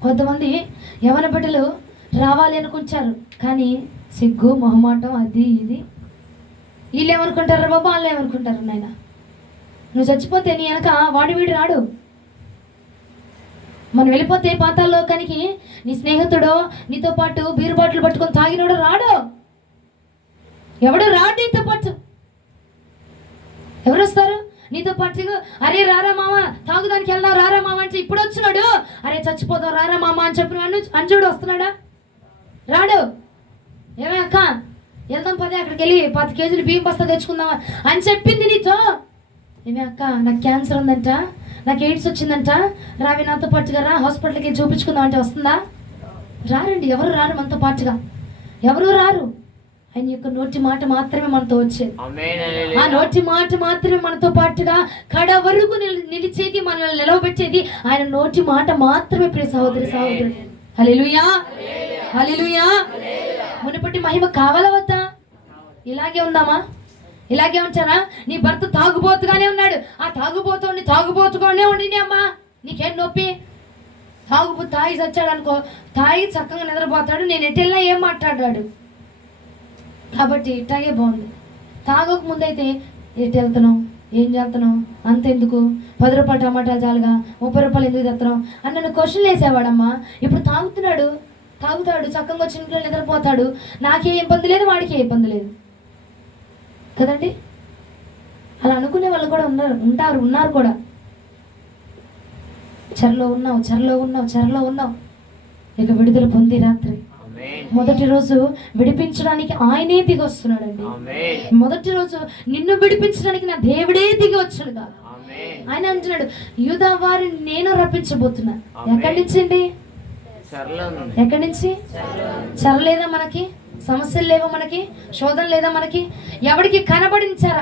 కొంతమంది యవన బిడ్డలు రావాలి అనుకుంటారు, కానీ సిగ్గు మొహమాటం అది ఇది. వీళ్ళు ఏమనుకుంటారు బాబా, వాళ్ళు ఏమనుకుంటారు నాయన. నువ్వు చచ్చిపోతే నీ వెనక వాడి వీడు రాడు. మనం వెళ్ళిపోతే పాతాళలోకానికి నీ స్నేహితుడో నీతో పాటు బీరు బాటిల్ పట్టుకొని తాగినోడు రాడు. ఎవడు రాడు నీతో పాటు. ఎవరు వస్తారు నీతో పాటు? అరే రారా మామ తాగుదానికి వెళ్దాం, రారా మామ అంటే ఇప్పుడు వచ్చినాడు. అరే చచ్చిపోదాం రారా మామ అని చెప్పిన అంజుడు వస్తున్నాడా? రాడు. ఏమే అక్క వెళ్దాం పదే, అక్కడికి వెళ్ళి 10 కేజీలు బియ్యం బస్తా తెచ్చుకుందామా అని చెప్పింది నీతో. ఏమే అక్క నాకు క్యాన్సర్ ఉందంట, నాకు ఎయిడ్స్ వచ్చిందంట, రావి నాతో పాటుగా రా హాస్పిటల్కి చూపించుకుందాం అంటే వస్తుందా? రారండి, ఎవరు రారు మనతో పాటుగా, ఎవరు రారు. ఆయన యొక్క నోటి మాట మాత్రమే మనతో వచ్చేది. ఆ నోటి మాట మాత్రమే మనతో పాటుగా కడ వరకు నిలిచేది, మనల్ని నిలవబెట్టేది ఆయన నోటి మాట మాత్రమే. ప్రియ సహోదరి సహోదరుడు, హల్లెలూయా హల్లెలూయా. మునుపటి మహిమ కావాలా వద్దా? ఇలాగే ఉందామా? ఇలాగే ఉంటారా? నీ భర్త తాగుబోతుగానే ఉన్నాడు, ఆ తాగుబోతుగానే ఉండి అమ్మా నీకేం నొప్పి? తాగి చచ్చాడు అనుకో, తాగి చక్కగా నిద్రపోతాడు, నేను ఎటెల్లా ఏం మాట్లాడాడు. కాబట్టి ఇట్లాగే బాగుంది. తాగక ముందైతే ఎటు వెళ్తున్నావు, ఏం చేస్తున్నావు, అంతెందుకు, 10 రూపాయలు టమాటాలు చాలుగా, 30 రూపాయలు ఎందుకు తెస్తున్నావు అని నన్ను క్వశ్చన్లు వేసేవాడమ్మా. ఇప్పుడు తాగుతాడు, చక్కగా వచ్చి ఇంట్లో నిద్రపోతాడు, నాకే ఇబ్బంది లేదు, వాడికి ఏ ఇబ్బంది లేదు కదండి. అలా అనుకునే వాళ్ళు కూడా ఉన్నారు కూడా. చెరలో ఉన్నావు, ఇక విడుదల పొంది రాత్రి మొదటి రోజు విడిపించడానికి ఆయనే దిగి వస్తున్నాడండి. మొదటి రోజు నిన్ను విడిపించడానికి నా దేవుడే దిగి వచ్చాడుగా. ఆయన అంటున్నాడు, యూదా వారిని నేను రప్పించబోతున్నా. ఎక్కడి నుంచి అండి? ఎక్కడి నుంచి? చెర లేదా మనకి? సమస్యలు లేవా మనకి? శోధన లేదా మనకి? ఎవడికి కనబడిన చెర,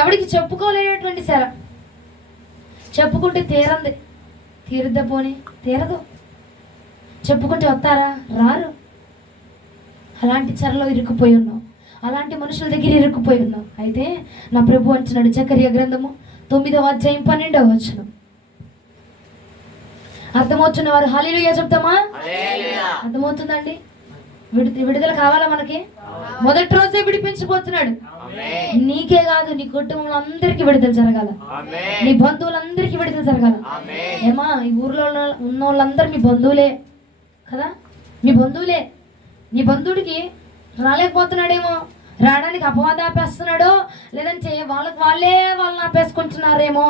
ఎవడికి చెప్పుకోలేనటువంటి చెర. చెప్పుకుంటే తీరుద్దా పోనీ, తీరదు. చెప్పుకుంటే వస్తారా? రారు. అలాంటి చెరలో ఇరుక్కుపోయి ఉన్నావు, అలాంటి మనుషుల దగ్గర ఇరుక్కుపోయి ఉన్నావు. అయితే నా ప్రభు అంటున్నాడు, జకర్యా గ్రంథము 9వ అధ్యాయం 12వ వచనం, అర్థమవుతున్న వారు హల్లెలూయా చెప్తామా? హల్లెలూయా. అర్థమవుతుందండి? విడుదల కావాలా మనకి? మొదటి రోజే విడిపించబోతున్నాడు. ఆమేన్. నీకే కాదు, నీ కుటుంబంలో అందరికీ విడుదల జరగాల, ఆమేన్. నీ బంధువులందరికీ విడుదల జరగాల. ఆమేన్. ఏమా ఈ ఊర్లో ఉన్న వాళ్ళందరూ మీ బంధువులే కదా, మీ బంధువులే. నీ బంధువుడికి రాలేకపోతున్నాడేమో, రావడానికి అపవాదం ఆపేస్తున్నాడో, లేదంటే వాళ్ళని ఆపేసుకుంటున్నారేమో.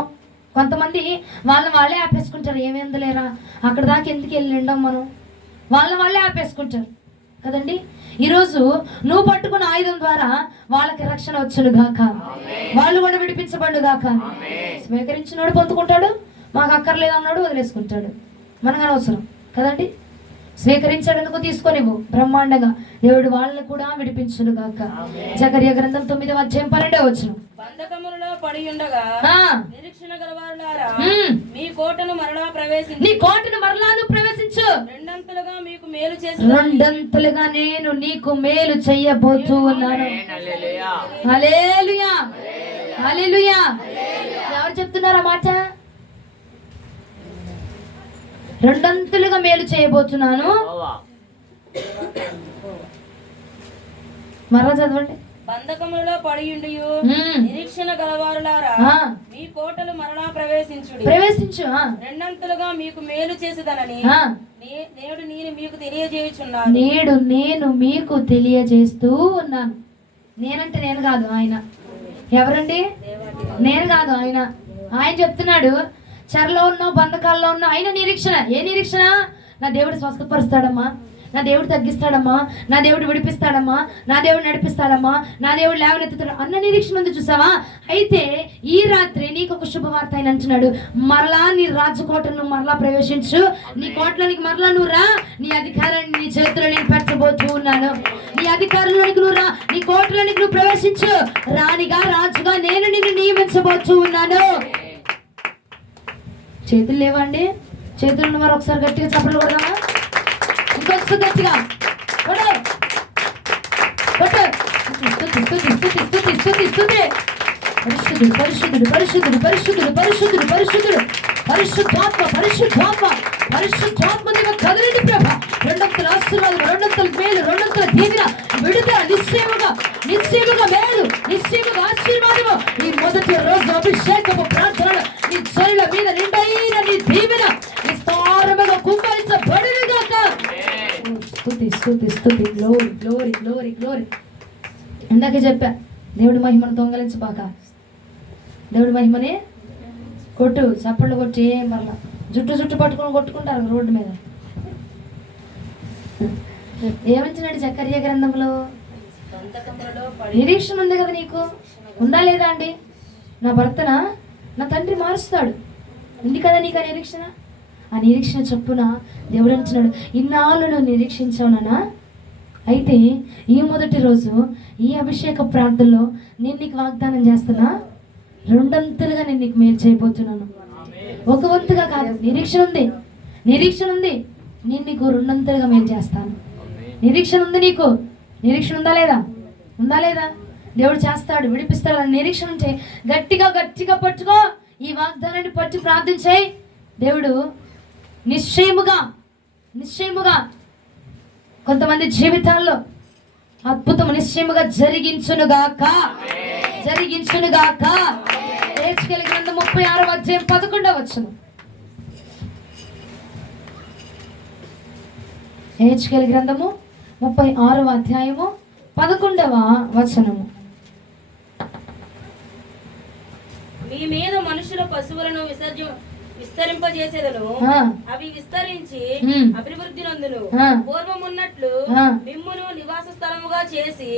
కొంతమంది వాళ్ళే ఆపేసుకుంటారు. ఏమేందులేరా, అక్కడ దాకా ఎందుకు వెళ్ళిండం మనం, వాళ్ళే ఆపేసుకుంటారు కదండి. ఈరోజు నువ్వు పట్టుకున్న ఆయుధం ద్వారా వాళ్ళకి రక్షణ వచ్చును గాక, వాళ్ళు కూడా విడిపించబడు గాక. స్వీకరించినోడు పొందుకుంటాడు, మాకు అక్కర్లేదు అన్నాడు వదిలేసుకుంటాడు. మనకు అనవసరం కదండి. స్వీకరించడానికి తీసుకొనివ్వు బ్రహ్మాండంగా దేవుడు వాళ్ళని కూడా విడిపించును గాక. జకర్యా గ్రంథం 9వ అధ్యాయం 12వ వచనం. బంధకములలో పడి ఉండగా ఆ, నిరీక్షణ గలవారులారా, ఉమ్, మీ కోటను మరలా ప్రవేశించి నీ కోటను మరలాను ప్రవేశించు, రెండంతలుగా మీకు మేలు చేసి రెండంతలుగా నేను నీకు మేలు చెయ్యబోతూ ఉన్నాను. హల్లెలూయా. హల్లెలూయా, హల్లెలూయా. ఎవరు చెప్తున్నారా మాట? రెండంతలుగా మేలు చేయబోతున్నాను. యెహోవా. మరలా చదవండి. బంధకములలో పడి ఉండియు ఉమ్, నిరీక్షణ గలవారులారా, ఆ, మీ కోటలు మరలా ప్రవేశించుడి, ప్రవేశించు. ఆ, రెండంతలుగా మీకు మేలు చేసేదనని ఆ, నేడు నేను మీకు తెలియజేయుచున్నాను. నేడు నేను మీకు తెలియజేస్తూ ఉన్నాను. నేనంటే నేను కాదు, ఆయన. ఎవరండి? నేను కాదు, ఆయన. ఆయన చెప్తున్నాడు, చెరలో ఉన్నావు, బంధకాల్లో ఉన్నావు, ఆయన నిరీక్షణ. ఏ నిరీక్షణ? నా దేవుడు స్వస్థపరుస్తాడమ్మా, నా దేవుడు తగ్గిస్తాడమ్మా, నా దేవుడు విడిపిస్తాడమ్మా, నా దేవుడు నడిపిస్తాడమ్మా, నా దేవుడు లేవనెత్తుతాడు అన్న నిరీక్షణ ఉంది, చూసావా? అయితే ఈ రాత్రి నీకు ఒక శుభవార్త ఆయన అంటున్నాడు, మరలా నీ రాజకోటను మరలా ప్రవేశించు, నీ కోటలోనికి మరలా నువ్వు రా, నీ అధికారాన్ని నీ చేతిలో నేను పెట్టబోతూ ఉన్నాను. నీ అధికారంలోనికి నువ్వు రా, నీ కోటలోనికి నువ్వు ప్రవేశించు, రాణిగా రాజుగా నేను నిన్ను నియమించబోతూ ఉన్నాను. చేతులు లేవండి? చేతులు ఉన్నవారు ఒకసారి గట్టిగా చప్పట్లు కొడదామా? ఇంకొకసారి గట్టిగా కొడు, కొట్టు. ఇస్తుంది. పరిశుద్ధుడు, పరిశుద్ధుడు, పరిశుద్ధుడు, పరిశుద్ధుడు, పరిశుద్ధుడు, పరిశుద్ధుడు, పరిశుద్ధాత్మ, పరిశుద్ధాత్మ, పరిశుద్ధాత్మ నీకు కదలండి ప్రభా. రెండంతల ఆశీర్వాదం, రెండంతల మేలు, రెండంతల దీవెన, విడుదల, నిశ్చయముగా మేలు, నిశ్చయముగా ఆశీర్వాదము. ఈ మొదటి రోజు అభిషేకము ప్రార్థనలు నీ జనుల మీద నిండైన నీ దీవెన విస్తారముగా కుమ్మరించబడునుగాక. స్తుతి, స్తుతి, స్తుతి, గ్లోరీ, గ్లోరీ, గ్లోరీ, గ్లోరీ. ఇందాకే చెప్పా, దేవుడి మహిమను దొంగలించబాక. దేవుడి మహిమని కొట్టు, చప్పట్లు కొట్టి. ఏం మరలా జుట్టు పట్టుకొని కొట్టుకుంటారు రోడ్డు మీద. ఏమంటున్నాడు జకర్యా గ్రంథంలో? బంధకములలో పడి నిరీక్షణ ఉంది కదా నీకు, ఉందా లేదా అండి? నా భర్తన నా తండ్రి మారుస్తాడు, ఉంది కదా నీకు ఆ నిరీక్షణ. ఆ నిరీక్షణ చొప్పున దేవుడు అంటున్నాడు, ఇన్నాళ్ళు నువ్వు నిరీక్షించావునా, అయితే ఈ మొదటి రోజు ఈ అభిషేక ప్రార్థనలో నేను నీకు వాగ్దానం చేస్తున్నా, రెండంతలుగా నేను నీకు మేలు చేయబోతున్నాను. ఒక వంతుగా కాదు, నిరీక్షణ ఉంది. నేను నీకు రెండంతలుగా మేలు చేస్తాను. నిరీక్షణ ఉంది నీకు. నిరీక్షణ ఉందా లేదా? దేవుడు చేస్తాడు, విడిపిస్తాడు అని నిరీక్షణ ఉంటే గట్టిగా పట్టుకో. ఈ వాగ్దానాన్ని పట్టి ప్రార్థించాయి. దేవుడు నిశ్చయముగా కొంతమంది జీవితాల్లో అద్భుతం నిశ్చయముగా జరిగించునుగాక. హెచ్కేల్ గ్రంథం 36వ అధ్యాయం 11వ వచనం. హెచ్కేల్ గ్రంథము 36వ అధ్యాయము 11వ వచనము. మీ మీద మనుషుల పశువులను విస్తరింపజేసేదను, అవి విస్తరించి అభివృద్ధి నందును. పూర్వమున్నట్లు మిమ్మును నివాస స్థలముగా చేసి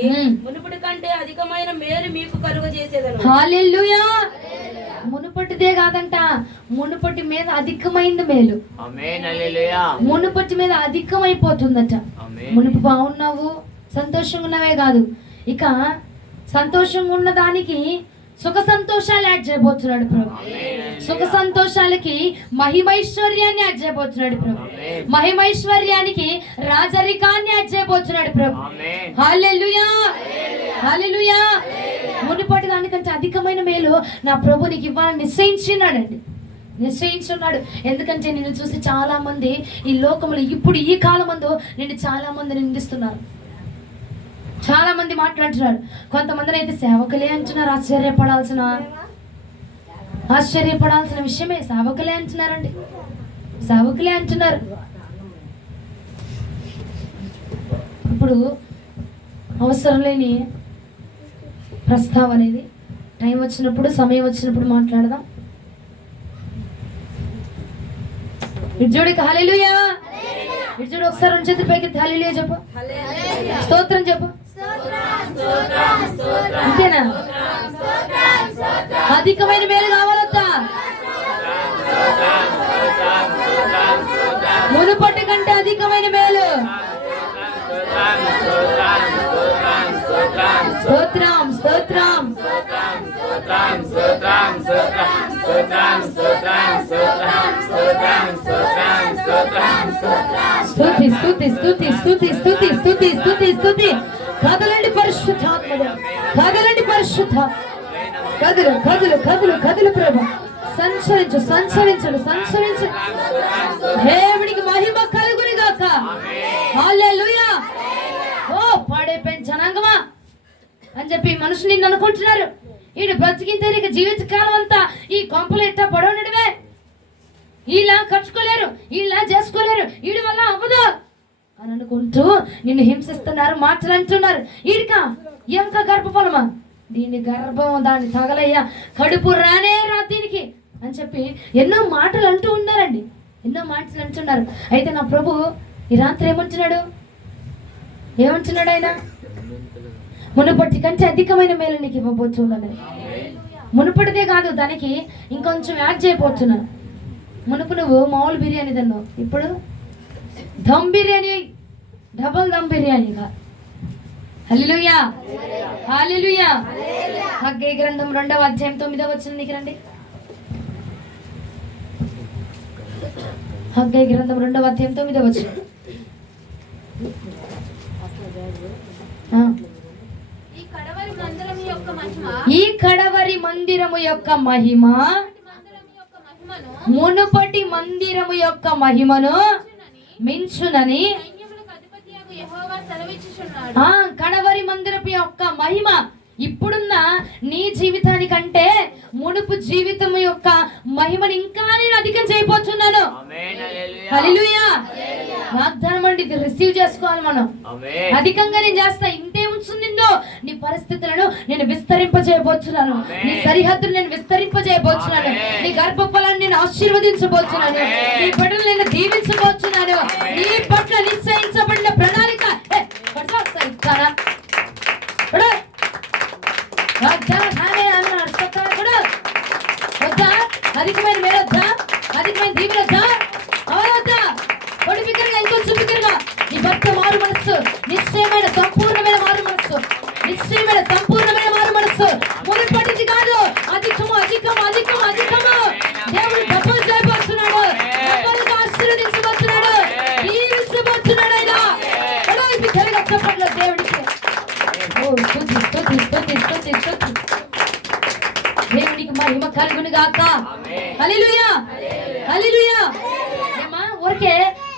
మునుపటి కంటే అధికమైన మేలు మీకు కలుగజేసేదను. హల్లెలూయా. మునుపటిదే కాదంట, మునుపటి మీద అధికమైంది మేలు. ఆమేన్. హల్లెలూయా. మునుపటి మీద అధికమైపోతుందట. మునుపు బాగున్నావు, సంతోషంగా ఉన్నవే కాదు, ఇక సంతోషంగా ఉన్న దానికి సుఖ సంతోషాలు యాడ్ చేయబోతున్నాడు ప్రభు. సుఖ సంతోషాలకి మహిమైశ్వర్యాన్ని యాడ్ చేయబోతున్నాడు ప్రభు. మహిమైశ్వర్యానికి రాజరికాన్ని యాడ్ చేయబోతున్నాడు ప్రభు. హల్లెలూయా, హల్లెలూయా. మునుపటి దానికంటే అధికమైన మేలు నా ప్రభు నీకు ఇవ్వాలని నిశ్చయించినాడండి. నిశ్చయించున్నాడు. ఎందుకంటే నిన్ను చూసి చాలా మంది ఈ లోకములు ఇప్పుడు ఈ కాలమందు నిన్ను చాలా మంది నిందిస్తున్నారు, చాలా మంది మాట్లాడుతున్నారు. కొంతమందిని అయితే సేవకులే అంటున్నారు. ఆశ్చర్యపడాల్సిన విషయమే. సేవకులే అంటున్నారండి, సేవకులే అంటున్నారు. ఇప్పుడు అవసరం లేని ప్రస్తావన అనేది టైం వచ్చినప్పుడు, సమయం వచ్చినప్పుడు మాట్లాడదాం. ఇడ్జోడికి హల్లెలూయా. ఇడ్జోడి ఒకసారి రెండు చేతులు పైకి హల్లెలూయా చెప్పు, స్తోత్రం చెప్పు. అంతేనా? అధికమైన మేలు కావాలొద్దా? మునుపటి కంటే అధికమైన మేలు. స్తోత్రం స్తోత్రం. స్తుతి స్తుతి స్తుతి స్తుతి స్తుతి స్తుతి స్తుతి స్తుతి. కదలండి పరిశుద్ధాత్మ, కదలండి పరిశుద్ధాత్మ. కదులు కదులు కదులు కదులు ప్రభు. సంచరించు సంచరించు సంచరించు. దేవుడికి మహిమ కలుగుని గాక. హల్లెలూయా. ఓ పాడే పెంచనంగమా అని చెప్పి మనుషులు నిన్ను అనుకుంటున్నారు. ఈడు బ్రతికిన తేలిక జీవిత కాలం అంతా ఈ కొంపలు ఎట్టా పడవనడమే. ఇలా కట్టుకోలేరు, ఇలా చేసుకోలేరు, వీడి వల్ల అవ్వదు అని అనుకుంటూ నిన్ను హింసిస్తున్నారు, మాటలు అంటున్నారు. ఈడికా ఎంక గర్భఫలమా, దీని గర్భం దాన్ని తగలయ్యా, కడుపు రానే రా దీనికి అని చెప్పి ఎన్నో మాటలు అంటూ ఉన్నారండి, ఎన్నో మాటలు అంటున్నారు. అయితే నా ప్రభు ఈ రాత్రి ఏమంటున్నాడు? ఏమంటున్నాడు ఆయన? మునుపటి కంటే అధికమైన మేలు నీకు ఇవ్వబోతున్నాను. మునుపటిదే కాదు, దానికి ఇంకొంచెం యాడ్ చేయబోతున్నాను. మునుపు నువ్వు మామూలు బిర్యానీ తిన్నావు, ఇప్పుడు దమ్ బిర్యానీ, డబుల్ దమ్ బిర్యానీగా. హల్లెలూయా హల్లెలూయా. హగ్గై గ్రంథం 2వ అధ్యాయం 9వ వచనానికి రండి. హగ్గై గ్రంథం 2వ అధ్యాయం 9వ వచనం. ఈ కడవరి మందిరము యొక్క మహిమ మునుపటి మందిరము యొక్క మహిమను మించునని కడవరి మందిరపు యొక్క మహిమ ఇప్పుడున్న నీ జీవితానికంటే మునుపు జీవితం యొక్క మహిమను ఇంకా నేను అధికం చేయబోతున్నాను. హల్లెలూయా. వాగ్దానం అండి, ఇది రిసీవ్ చేసుకోవాలి మనం. అధికంగా నేను చేస్తా. ఇంతే ఉంచు నిన్ను, నీ పరిస్థితులను నేను విస్తరింపజేయబోతున్నాను, నీ సరిహద్దులు నేను విస్తరింపజేయబోతున్నాను, నీ గర్భఫలాన్ని నేను ఆశీర్వదించబోతున్నాను, నీ బిడ్డలు నేను దీవించబోతున్నాను. నీ పట్ల నిశ్చయించబడిన ప్రణాళిక అధికమైన మేలొద్దా? అధికమైన దీవులొద్దా? అవరొద్దా? పొడి బిగ్గరగా, ఇంకొంచెం బిగ్గరగా. నీ భర్త మారు మనస్సు, నిశ్చయమైన సంపూర్ణమైన మారు మనస్సు, నిశ్చయమైన సంపూర్ణమైన మారు మనస్సు. మునుపటిది కాదు, అధికము అధికము అధికము అధికము. దేవుడు డబ్బులు చేయబోతున్నాడు, డబ్బులుగా ఆశీర్వదించబోతున్నాడు, దీవించబోతున్నాడు. ఆయన ఇప్పుడు తెలుగు చెప్పట్లో దేవుడికి స్తుతి స్తుతి స్తుతి స్తుతి స్తుతి. దేవునికి మహిమ కలుగును గాక. హల్లెలూయా హల్లెలూయా. ఏమా ఊరికే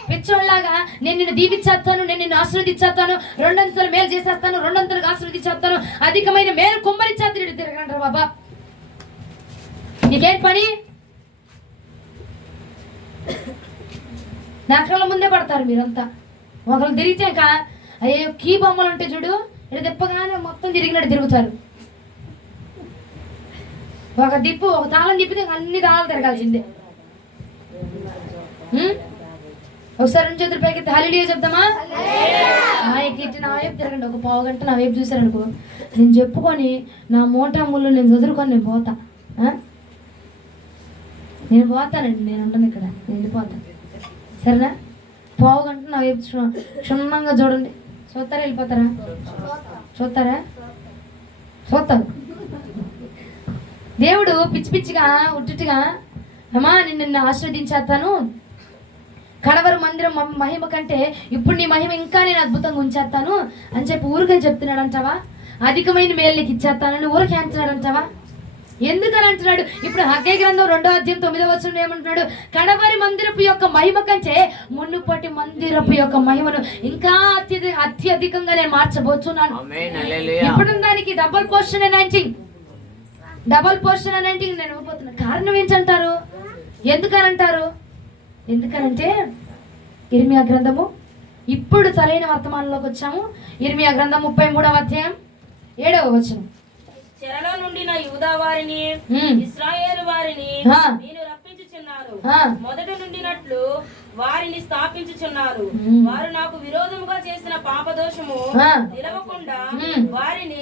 పిచ్చోళ్ళలాగా నేను నిన్ను దీవించేస్తాను, నేను నిన్ను ఆశీర్వదించేస్తాను, రెండంతలు మేలు చేసేస్తాను, రెండంతలుగా ఆశీర్వదించేస్తాను, అధికమైన మేలు కుమ్మరించేస్తాను తిరగంటారు బాబా. నీకేం పని? నాకళ్ళ ముందే పడతారు మీరంతా. ఒకరు తిరిగితే అయ్యో కీ బొమ్మలు ఉంటే చూడు, ఇక్కడ తిప్పగానే మొత్తం తిరిగినట్టు తిరుగుతారు. ఒక దిప్పు, ఒక తాళం తిప్పితే అన్ని తాళాలు తిరగాల్సిందే. ఒకసారి రెండు చేతులు పైకి హల్లెలూయా చెప్తామా? నా వైపు తిరగండి, ఒక పావు గంట నా వైపు చూసారనుకో, నేను చెప్పుకొని నా మోటా ముళ్ళు నేను చదువుకొని నేను పోతా. నేను పోతానండి, నేను ఉండను ఇక్కడ, నేను వెళ్ళిపోతాను. సరేనా? పావు గంట నా వైపు క్షుణ్ణంగా చూడండి. చూస్తారా? వెళ్ళిపోతారా? చూస్తారా? చూస్తారు. దేవుడు పిచ్చి పిచ్చిగా ఉట్టుగా అమ్మా నిన్ను ఆశీర్వదించేస్తాను, కడవరు మందిరం మహిమ కంటే ఇప్పుడు నీ మహిమ ఇంకా నేను అద్భుతంగా ఉంచేస్తాను అని చెప్పి ఊరికని చెప్తున్నాడు అంటావా? అధికమైన మేలు నీకు ఇచ్చేస్తానని ఊరికే అంటున్నాడు అంటావా? ఎందుకని అంటున్నాడు? ఇప్పుడు హగ్గై గ్రంథం 2:9 ఏమంటున్నాడు? కడవరి మందిరపు యొక్క మహిమ కంటే మునుపటి మందిరపు యొక్క మహిమను ఇంకా అత్యధికంగా నేను మార్చబోతున్నాను. ఆమేన్ హల్లెలూయా. ఇప్పుడు దానికి డబుల్ పోర్షన్ అనాయింటింగ్ నేను ఇవ్వబోతున్నాను. కారణం ఏంటంటారు? ఎందుకనంటారు? ఎందుకనంటే ఇర్మియా గ్రంథము, ఇప్పుడు సరైన వర్తమానంలోకి వచ్చాము. ఇర్మియా గ్రంథం 33:7 చెరలో నుండి నా యూదా వారిని ఇశ్రాయేలు వారిని నేను రప్పించుచున్నాను. మొదట నుండినట్లు వారిని స్థాపించుచున్నాను. వారు నాకు విరోధముగా చేసిన పాపదోషము నిలవకుండా వారిని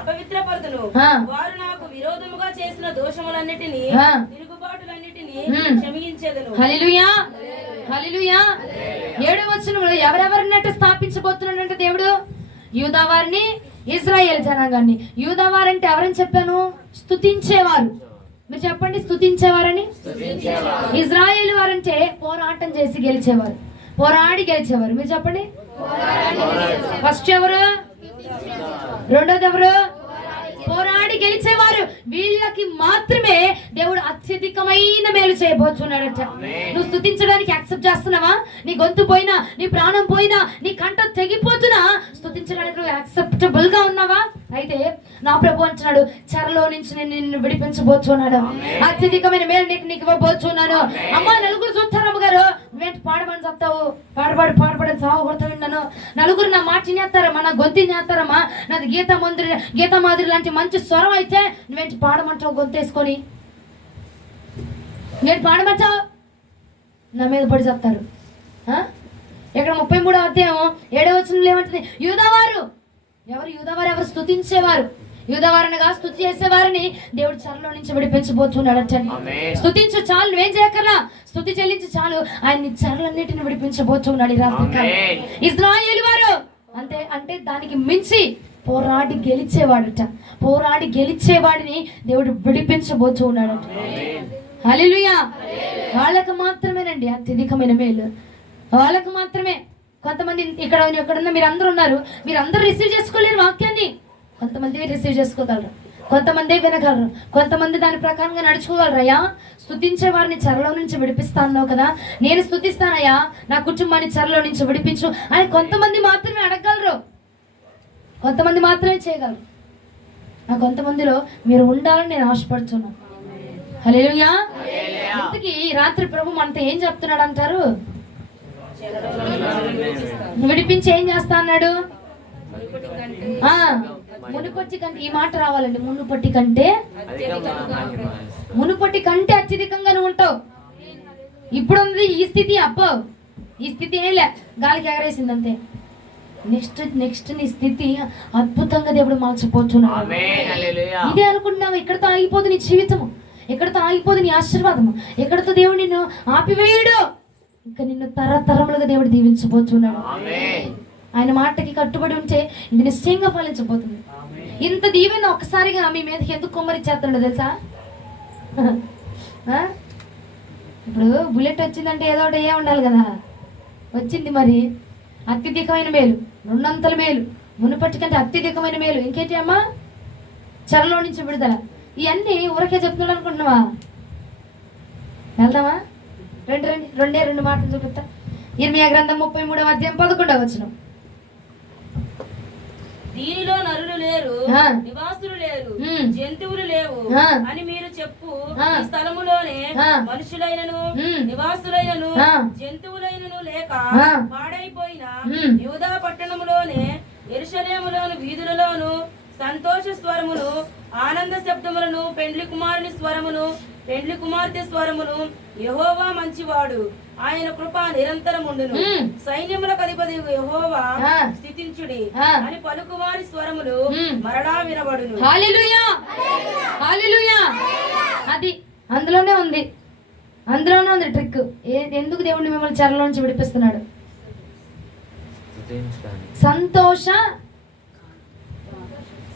అపవిత్రపరుదును. వారు నాకు విరోధముగా చేసిన దోషములన్నిటినీ తిరుగుబాటులన్నిటినీ క్షమించెదను. హల్లెలూయా హల్లెలూయా. 7వ ఎవరెవరినట్టు స్థాపించబోతున్నాడంటే దేవుడు? యూదా వారిని, ఇజ్రాయేల్ జనాంగాన్ని. యూదా వారంటే ఎవరని చెప్పాను? స్తుతించేవారు. మీరు చెప్పండి, స్తుతించేవారని. ఇజ్రాయేల్ వారంటే పోరాటం చేసి గెలిచేవారు, పోరాడి గెలిచేవారు. మీరు చెప్పండి. ఫస్ట్ ఎవరు? రెండోది ఎవరు? పోరాడి గెలిచేవారు. వీళ్ళకి మాత్రమే దేవుడు అత్యధికమైన మేలు చేయబోతున్నాడట. నువ్వు స్తుతించడానికి యాక్సెప్ట్ చేస్తున్నావా? నీ గొంతు పోయినా, నీ ప్రాణం పోయినా, నీ కంట తెగిపోతున్నా స్తుతించడానికి నువ్వు యాక్సెప్టబుల్ గా ఉన్నావా? అయితే నా ప్రభు అంటున్నాడు, చెరలో నుంచి నేను నిన్ను విడిపించబోతున్నాడు. అత్యధికమైన మేలు నీకు ఇవ్వబోతున్నాను. అమ్మ నలుగురు చూస్తారు, అమ్మగారు నువ్వేంటి పాడమని చెప్తావు, పాడబడి సాగు కొడతా విన్నాను. నలుగురు నా మాట చేస్తారమ్మా, నా గొంతు చేస్తారమ్మా, నాది గీతా మాదిరి లాంటి మంచి స్వరం అయితే నువ్వేంటి పాడమంటావు గొంతేసుకొని? నేను పాడమంటావు, నా మీద పడి చెప్తారు. ఇక్కడ 33:7 ఏమంటుంది? యూదావారు ఎవరు? యూదావారు ఎవరు? స్తుతించేవారు. యూదావారనగా స్తుతి చేసేవారిని దేవుడు చెరలో నుంచి విడిపించబోతున్నాడు అంటండి. స్తుతించు చాలు, నువ్వేం చేయకరా, స్తుతి చెల్లించు చాలు, ఆయన చెరలన్నిటిని విడిపించబోతున్నాడు ఈ రాత్రి. ఇశ్రాయేలు వారు అంటే దానికి మించి పోరాడి గెలిచేవాడట. పోరాడి గెలిచేవాడిని దేవుడు విడిపించబోతున్నాడట. హల్లెలూయా. వాళ్ళకు మాత్రమేనండి అత్యధికమైన మేలు, వాళ్ళకు మాత్రమే. కొంతమంది ఎక్కడున్న మీరందరూ ఉన్నారు, మీరందరూ రిసీవ్ చేసుకోలేరు వాక్యాన్ని. కొంతమంది రిసీవ్ చేసుకోగలరు, కొంతమంది వినగలరు, కొంతమంది దాని ప్రకారంగా నడుచుకోగలరయ్యా. స్తుతించే వారిని చెరలో నుంచి విడిపిస్తాను కదా, నేను స్తుతిస్తానయ్యా, నా కుటుంబాన్ని చెరలో నుంచి విడిపించు అని కొంతమంది మాత్రమే అడగగలరు, కొంతమంది మాత్రమే చేయగలరు. ఆ కొంతమందిలో మీరు ఉండాలని నేను ఆశపడుతున్నాను. హల్లెలూయా. ఇంతకీ రాత్రి ప్రభు మనతో ఏం చెప్తున్నాడు అంటారు? విడిపించి ఏం చేస్తా అన్నాడు? మునుపటి కంటే, ఈ మాట రావాలండి, మునుపటి కంటే అత్యధికంగా నువ్వు ఉంటావు. ఇప్పుడు ఉంది ఈ స్థితి, అప్పో ఈ స్థితి ఏం లే, గాలికి ఎగరేసింది అంతే. నెక్స్ట్ నీ స్థితి అద్భుతంగా దేవుడు మార్చిపోతున్నాడు. ఇదే అనుకుంటున్నావు, ఇక్కడతో ఆగిపోదు నీ జీవితము, ఎక్కడితో ఆగిపోదు నీ ఆశీర్వాదము, ఎక్కడితో దేవుడు నిన్ను ఆపివేయడు. ఇంకా నిన్ను తరతరములుగా దేవుడు దీవించబోతున్నాడు. ఆయన మాటకి కట్టుబడి ఉంటే ఇది నిశ్చయంగా ఫలించబోతుంది. ఇంత దీవెన ఒక్కసారిగా మీ మీదకి ఎందుకు కొమ్మరిచ్చేస్తున్నాడు తెలుసా? ఇప్పుడు బుల్లెట్ వచ్చిందంటే ఏదో ఒకటి ఉండాలి కదా, వచ్చింది. మరి అత్యధికమైన మేలు, 200 మేలు, మునుపటి కంటే అత్యధికమైన మేలు. ఇంకేంటి అమ్మా? చెరలో నుంచి విడుదల. ఇవన్నీ ఊరకే చెప్తున్నాడు అనుకుంటున్నావా? వెళ్దామా? రెండు మాటలు చూపిస్తా. ఇర్మియా గ్రంథం 33:11 దీనిలో నరులు లేరు, నివాసులు లేరు, జంతువులు లేవు అని మీరు చెప్పు ఈ స్థలములోనే మనుషులైనను నివాసులైనను జంతువులైనను లేక పాడైపోయిన యూదా పట్టణములోనే యెరూషలేములోను వీధులలోను సంతోష స్వరమును, ఆనంద శబ్దములను, పెండ్లి కుమారుని స్వరమును, పెండ్లి కుమార్తె స్వరమును, యెహోవా మంచివాడు, ఆయన కృప నిరంతరముండును, సైన్యములకు అధిపతి యెహోవా స్థితించుడి అని పలుకువారి స్వరములు మరలా వినబడును. హల్లెలూయా హల్లెలూయా. అది అందులోనే ఉంది ట్రిక్. ఎందుకు దేవుడు మిమ్మల్ని చెరలో నుంచి విడిపిస్తున్నాడు?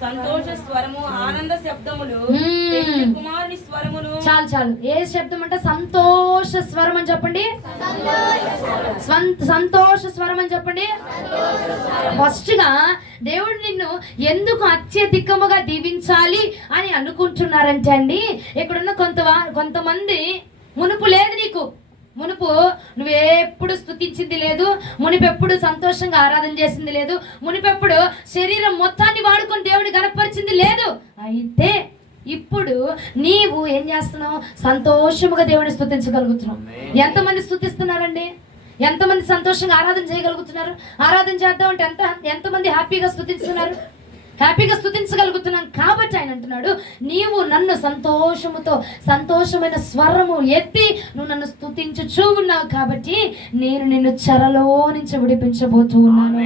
సంతోష స్వరము, ఆనంద శబ్దములు, మ్మ్. పెళ్లి కుమారుని స్వరమును. చాలు ఏ శబ్దం అంటే సంతోష స్వరం అని చెప్పండి. సంతోష స్వరం అని చెప్పండి. ఫస్ట్ గా దేవుడు నిన్ను ఎందుకు అత్యధికముగా దీవించాలి అని అనుకుంటున్నారంటే అండి, ఇక్కడున్న కొంతమంది మునుపు లేదు నీకు. మునుపు నువ్వెప్పుడు స్తుతించింది లేదు, మునిపెప్పుడు సంతోషంగా ఆరాధన చేసింది లేదు, మునిపెప్పుడు శరీరం మొత్తాన్ని వాడుకొని దేవుని గణపరిచింది లేదు. అయితే ఇప్పుడు నీవు ఏం చేస్తున్నావు? సంతోషముగా దేవుని స్తుతించగలుగుతున్నావు. ఎంతమంది స్తుతిస్తున్నారండి? ఎంతమంది సంతోషంగా ఆరాధన చేయగలుగుతున్నారు? ఆరాధన చేద్దాం అంటే ఎంతమంది హ్యాపీగా స్తుతిస్తున్నారు? హ్యాపీగా స్తుతించగలుగుతున్నాం. కాబట్టి ఆయన అంటున్నాడు, నీవు నన్ను సంతోషమైన స్వరము ఎత్తి నువ్వు నన్ను స్తుతించుచూ ఉన్నావు కాబట్టి నేను నిన్ను చెరలో నుంచి విడిపించబోతూ ఉన్నాను.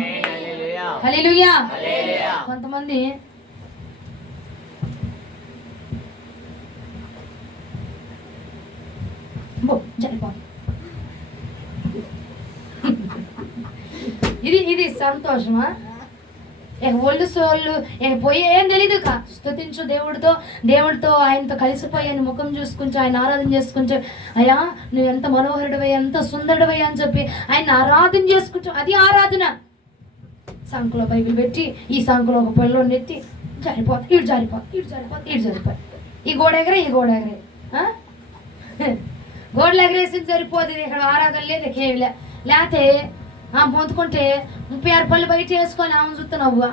హల్లెలూయా. కొంతమంది ఇది సంతోషమా? ఒళ్ళు సోళ్ళు పోయి ఏం తెలీదు. స్తుతించు దేవుడితో ఆయనతో కలిసిపోయి ఆయన ముఖం చూసుకుంటూ ఆయన ఆరాధన చేసుకుంటూ, అయ్యా నువ్వు ఎంత మనోహరుడివయ్యా, ఎంత సుందరుడివయ్యా అని చెప్పి ఆయన ఆరాధన చేసుకుంటూ, అది ఆరాధన. సంకులో బైబిల్ పెట్టి ఈ సంకులో ఒక పిల్లోని ఎత్తి జారిపోతుంది, ఇటు జారిపోతుంది, ఈ గోడ ఎగరే గోడలు ఎగరేసింది సరిపోతుంది. ఇక్కడ ఆరాధన లేదు, కేవలే లేకపోతే పొందుకుంటే 36 పళ్ళు బయట వేసుకొని ఆమె చూస్తున్నావు.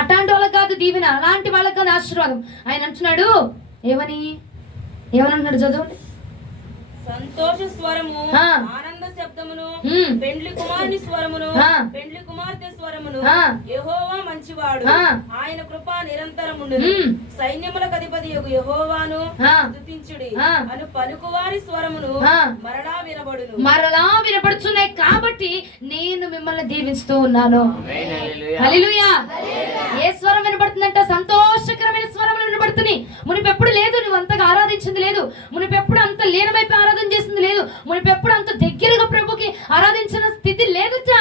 అట్లాంటి వాళ్ళకి కాదు దీవెన, అలాంటి వాళ్ళకి కాదు ఆశీర్వాదం. ఆయన అంటున్నాడు ఏమనంటున్నాడు చదవండి. సంతోష స్వరము, ఆనంద శబ్దమును, పెండ్లి కుమారుని స్వరమును, పెండ్లి కుమార్తె స్వరమును. యెహోవా మంచివాడు, ఆయన కృప నిరంతరముండును. సైన్యములకు అధిపతి యెహోవాను స్తుతించుడి అను పలుకువారి స్వరమును మరలా వినబడుచున్నాయి. కాబట్టి నేను మిమ్మల్ని దీవిస్తూ ఉన్నాను. హల్లెలూయా. ఏ స్వరం వినబడుతుందంటే సంతోషకరమైన స్వరములు వినబడుతున్నాయి. మునిపెప్పుడు లేదు, నువ్వు అంతగా ఆరాధించింది లేదు, మునిపెప్పుడు అంత లీనమైపు ఆరాధన చేసింది లేదు, మునిపెప్పుడు అంత దగ్గరగా ప్రభుకి ఆరాధించిన స్థితి లేదుట.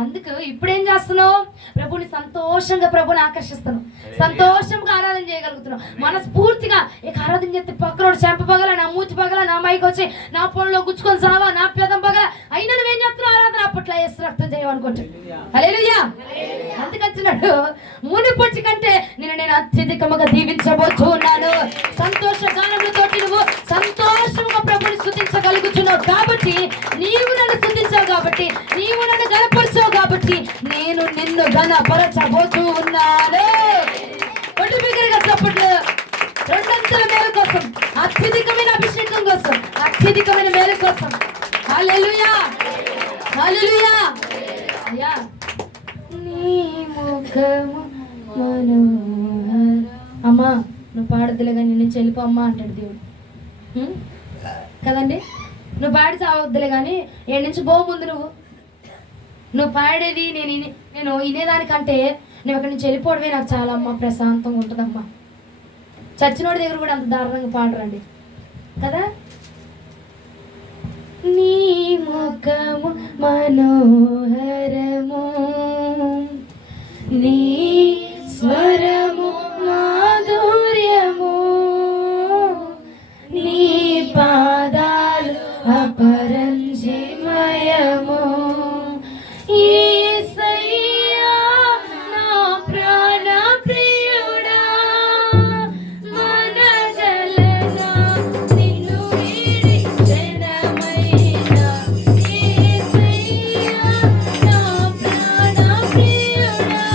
అందుకు ఇప్పుడు ఏం చేస్తున్నావు? ప్రభుని సంతోషంగా ప్రభుని ఆకర్షిస్తున్నావు, సంతోషంగా ఆరాధన చేయగలుగుతున్నావు. మనస్ఫూర్తిగా ఇక ఆరాధన చేస్తే పక్కనోడు చెంప పగల, నా మూతి పగల, నా మైకి వచ్చి నా పొలంలో గుచ్చుకొని సావా, నా పెదం పగల, అయినా నువ్వేం చేస్తున్నావు? ఆరాధన అప్పట్లో వేసి రక్తం చేయమనుకుంటా. హల్లెలూయా. అందుకంటున్నాడు, మునిపొచ్చి కంటే నేను అత్యధికముగా దీవించబోతూ ఉన్నాను. సంతోష గానములతో నువ్వు సంతోషంగా ప్రభుని స్తుతించగలుగుతున్నావు. కాబట్టి నీవు నన్ను స్తుతించావు, కాబట్టి నీవు నన్ను గణపరిచావు, కాబట్టి నేను నిన్ను ఘనపరచబోతూ ఉన్నాను. కొట్టు బిగ్గరగా చప్పట్లు. రెండంతల మేలు కోసం, అత్యధికమైన అభిషేకం కోసం, అత్యధికమైన మేలు కోసం. హల్లెలూయా. హల్లెలూయా. అయ్యా నీ ముఖము మనోహర. అమ్మా నువ్వు పాడద్దులే కానీ నేను చెల్లిపో అమ్మా అంటాడు దేవుడు కదండి. నువ్వు పాడి సావద్దులే కానీ ఏడు నుంచి పో ముందు. నువ్వు పాడేది నేను వినేదానికంటే నువ్వు అక్కడి నుంచి వెళ్ళిపోవడమే నాకు చాలా అమ్మ ప్రశాంతంగా ఉంటుందమ్మా. చచ్చినోడి దగ్గర కూడా అంత దారుణంగా పాడరండి కదా. నీ ముఖము మనోహరము, నీ స్వరము మాధుర్యము, నీ పాదాలు అపరంజిమయము. యేసయ్యా నా ప్రాణ ప్రియుడా, మనగలనా నిన్ను వీడి జనమైనా. యేసయ్యా నా ప్రాణ ప్రియుడా,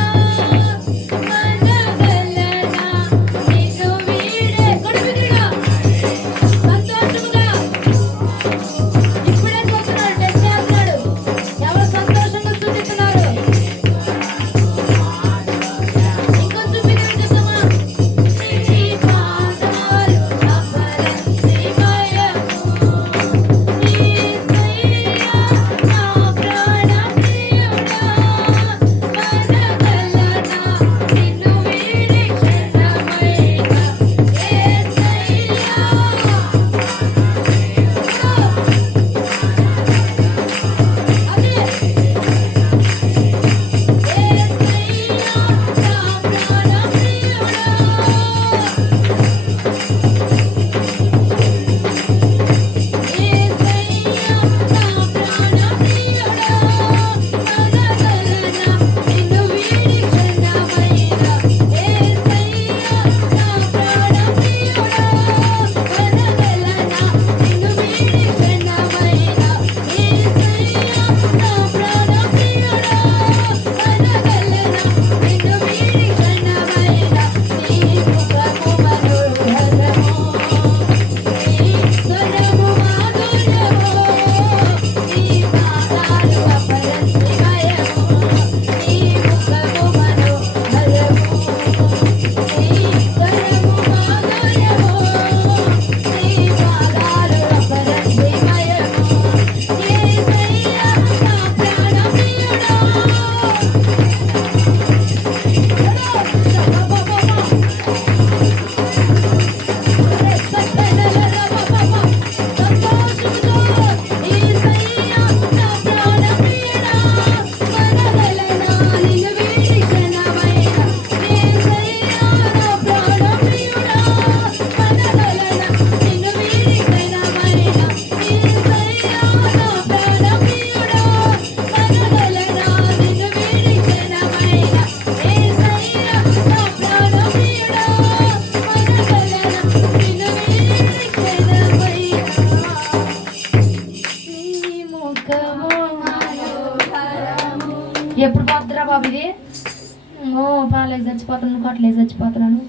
కావట్లేదు, చచ్చిపోతున్నాను.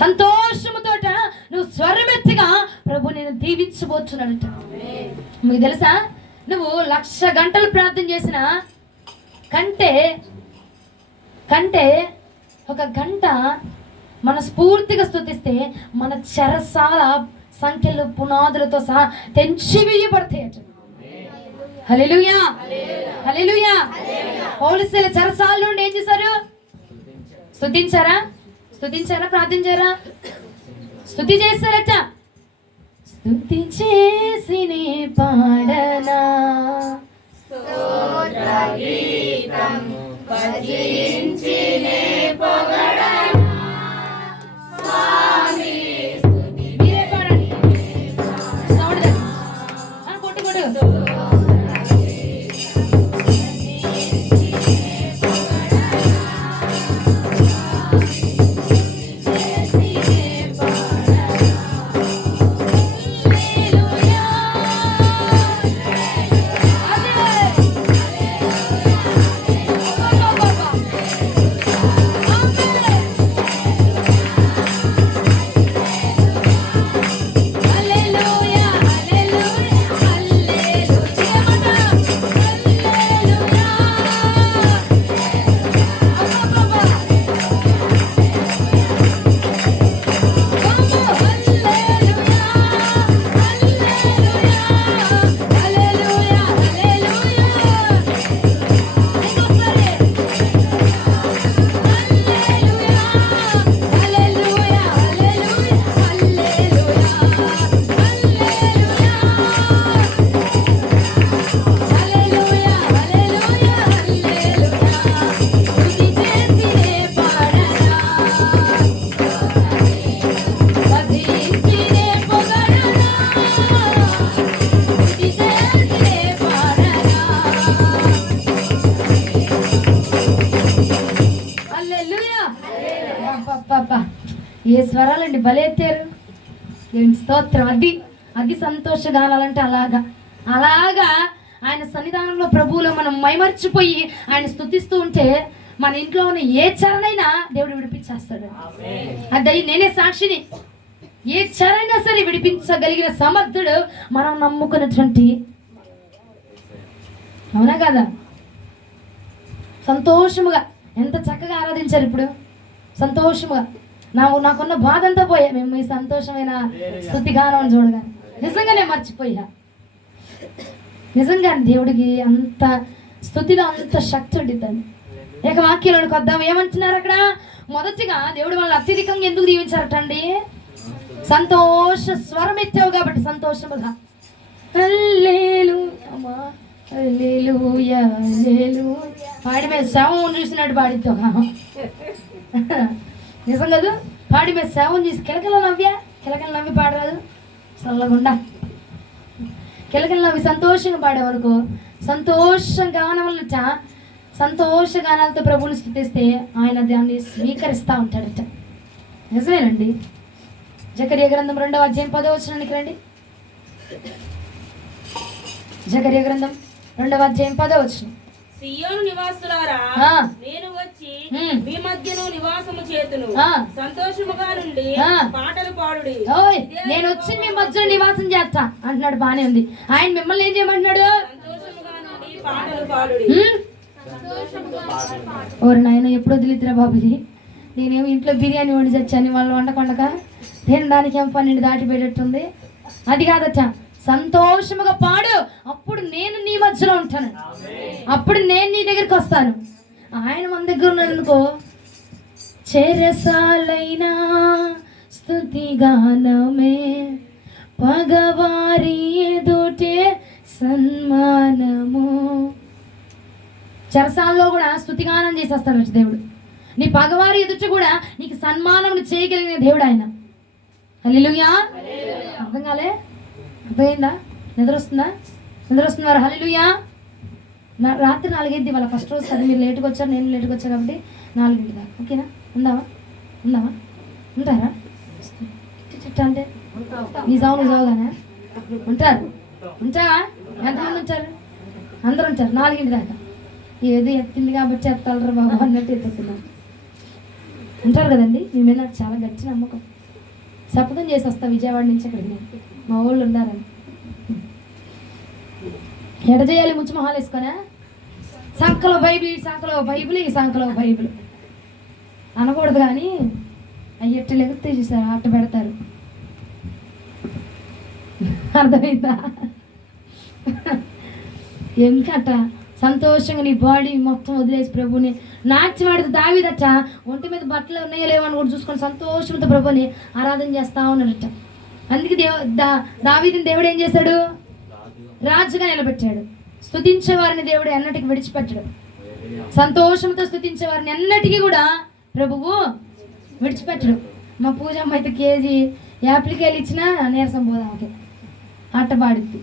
సంతోషముతోట నువ్వు స్వరమెత్తిగా ప్రభు నేను దీవించబోతున్నాడట. మీకు తెలుసా, నువ్వు 1,00,000 గంటలు ప్రార్థన చేసిన కంటే ఒక గంట మనస్ఫూర్తిగా స్తుతిస్తే మన చెరసాల సంఖ్యలు పునాదులతో సహా తెంచివేయబడతాయట. హల్లెలూయా, హల్లెలూయా. పోలీసుల చెరసాల నుండి ఏం చేశారు? స్తుతించారా? ప్రార్థించారా? స్తుతి చేశారట. స్తుతి చేసి నే పాడనా, మీరే పాడండి. సౌండ్ తగ్గించు. కొట్టు. ఏ స్వరాలండి భలే ఎత్తారు. ఏంటి స్తోత్రం. అది సంతోష గానాలంటే అలాగా ఆయన సన్నిధానంలో ప్రభువులో మనం మైమర్చిపోయి ఆయన స్తుతిస్తూ ఉంటే మన ఇంట్లో ఉన్న ఏ చరణైనా దేవుడు విడిపించేస్తాడు. అది నేనే సాక్షిని. ఏ చరైనా సరే విడిపించగలిగిన సమర్థుడు మనం నమ్ముకున్నటువంటి. అవునా కదా? సంతోషముగా ఎంత చక్కగా ఆరాధించారు. ఇప్పుడు సంతోషముగా నాకున్న బాధ అంతా పోయా మేము ఈ సంతోషమైన స్తుతిగానం చూడగా. నిజంగానే మర్చిపోయా. నిజంగా దేవుడికి అంత స్తుతిలో అంత శక్తి ఉండిద్దండి. ఇక వాక్యంలోకి వద్దాం. ఏమంటున్నారు అక్కడ? మొదటిగా దేవుడు వాళ్ళని అత్యధికంగా ఎందుకు దీవించారటండి? సంతోష స్వరం ఎత్తావు కాబట్టి సంతోషముగా పాడి మీద శవం చూసినట్టు పాడితో నిజం కదా. పాడి మీద శవం చూసి కిలకలు నవ్వి పాడరాదు. చల్లగుండా కిలకలు నవ్వి సంతోషంగా పాడేవరకు సంతోషం గానవలట. సంతోష గానాలతో ప్రభువుని స్తుతిస్తే ఆయన దాన్ని స్వీకరిస్తూ ఉంటాడట. నిజమేనండి. జకర్యా గ్రంథం 2వ అధ్యాయం 10వ వచనానికి రండి. జకర్యా గ్రంథం 2వ అధ్యాయం 10వ వచనం. సియోను నివాసులారా, నేను వచ్చి మీ మధ్యను నివాసము చేతును, సంతోషముగా నుండి పాటలు పాడుడి. నేను వచ్చి మీ మధ్యలో నివాసం చేస్తా అంటున్నాడు. బానే ఉంది. ఆయన మిమ్మల్ని ఏం చేయమంటున్నాడు? సంతోషముగా నుండి పాటలు పాడుడి. ఓరు నాయన ఎప్పుడు వదిలిద్దిరా బాబుది. నేనేమో ఇంట్లో బిర్యానీ వండి చచ్చాను, వాళ్ళు వండకొండక తినడానికి ఏమో 12 దాటిపోయేటట్టుంది. అది కాదచ్చా, సంతోషముగా పాడు, అప్పుడు నేను నీ మధ్యలో ఉంటాను, అప్పుడు నేను నీ దగ్గరికి వస్తాను. ఆయన మన దగ్గర ఉన్నాడు అనుకో, చెరసాలైనా స్తుతిగానమే, పగవారి ఎదుటే సన్మానము. చెరసాల్లో కూడా స్తుతిగానం చేసేస్తాడు దేవుడు. నీ పగవారి ఎదుట కూడా నీకు సన్మానం చేయగలిగిన దేవుడు ఆయన. హల్లెలూయా. అర్థం కాలే? అర్థమైందా? నిద్ర వస్తున్నారు. హల్లెలూయా. రాత్రి 4:00 వాళ్ళ ఫస్ట్ రోజు కదా, మీరు లేటుగా వచ్చారు, నేను లేటుగా వచ్చాను కాబట్టి 4 దాకా. ఓకేనా? ఉందావా ఉంటారా? చుట్టూ అంటే నీ నువ్వు చావుగానే ఉంటారు. ఉంటావా? ఎంతమంది ఉంటారు? అందరూ ఉంటారు 4 దాకా. ఏదో ఎత్తింది కాబట్టి ఎత్తాలరా బాబు అన్నట్టు ఎత్తుతున్నాను. ఉంటారు కదండి, మీ మీద నాకు చాలా గట్టి నమ్మకం. శపథం చేసి వస్తా విజయవాడ నుంచి అక్కడికి, నేను మా వాళ్ళు ఉన్నారని. ఎడ చేయాలి ముచ్చు మొహాలు వేసుకొనా, సంకలో బైబిల్, ఈ సంకలో బైబిల్, ఈ సంకలో బైబిల్ అనకూడదు, కానీ అవి ఎట్ట ఎగురుతాయి చూసారు, అట్ట పెడతారు. అర్థమైందా? ఎందుకట సంతోషంగా నీ బాడీ మొత్తం వదిలేసి ప్రభుని నాట్యమాడితే దావీదట ఒంటి మీద బట్టలు ఉన్నాయో లేవని కూడా చూసుకొని సంతోషంతో ప్రభుని ఆరాధన చేస్తా ఉన్నాడట. అందుకే దావీదుని దేవుడు ఏం చేశాడు? రాజుగా నిలబెట్టాడు. స్తుతించే వారిని దేవుడు ఎన్నటికి విడిచిపెట్టాడు. సంతోషంతో స్తుతించే వారిని ఎన్నటికీ కూడా ప్రభువు విడిచిపెట్టడు. మా పూజమ్మ అయితే కేజీ యాప్లికేలు ఇచ్చినా నీరసం పోదామకి అట్ట పాడిద్ది.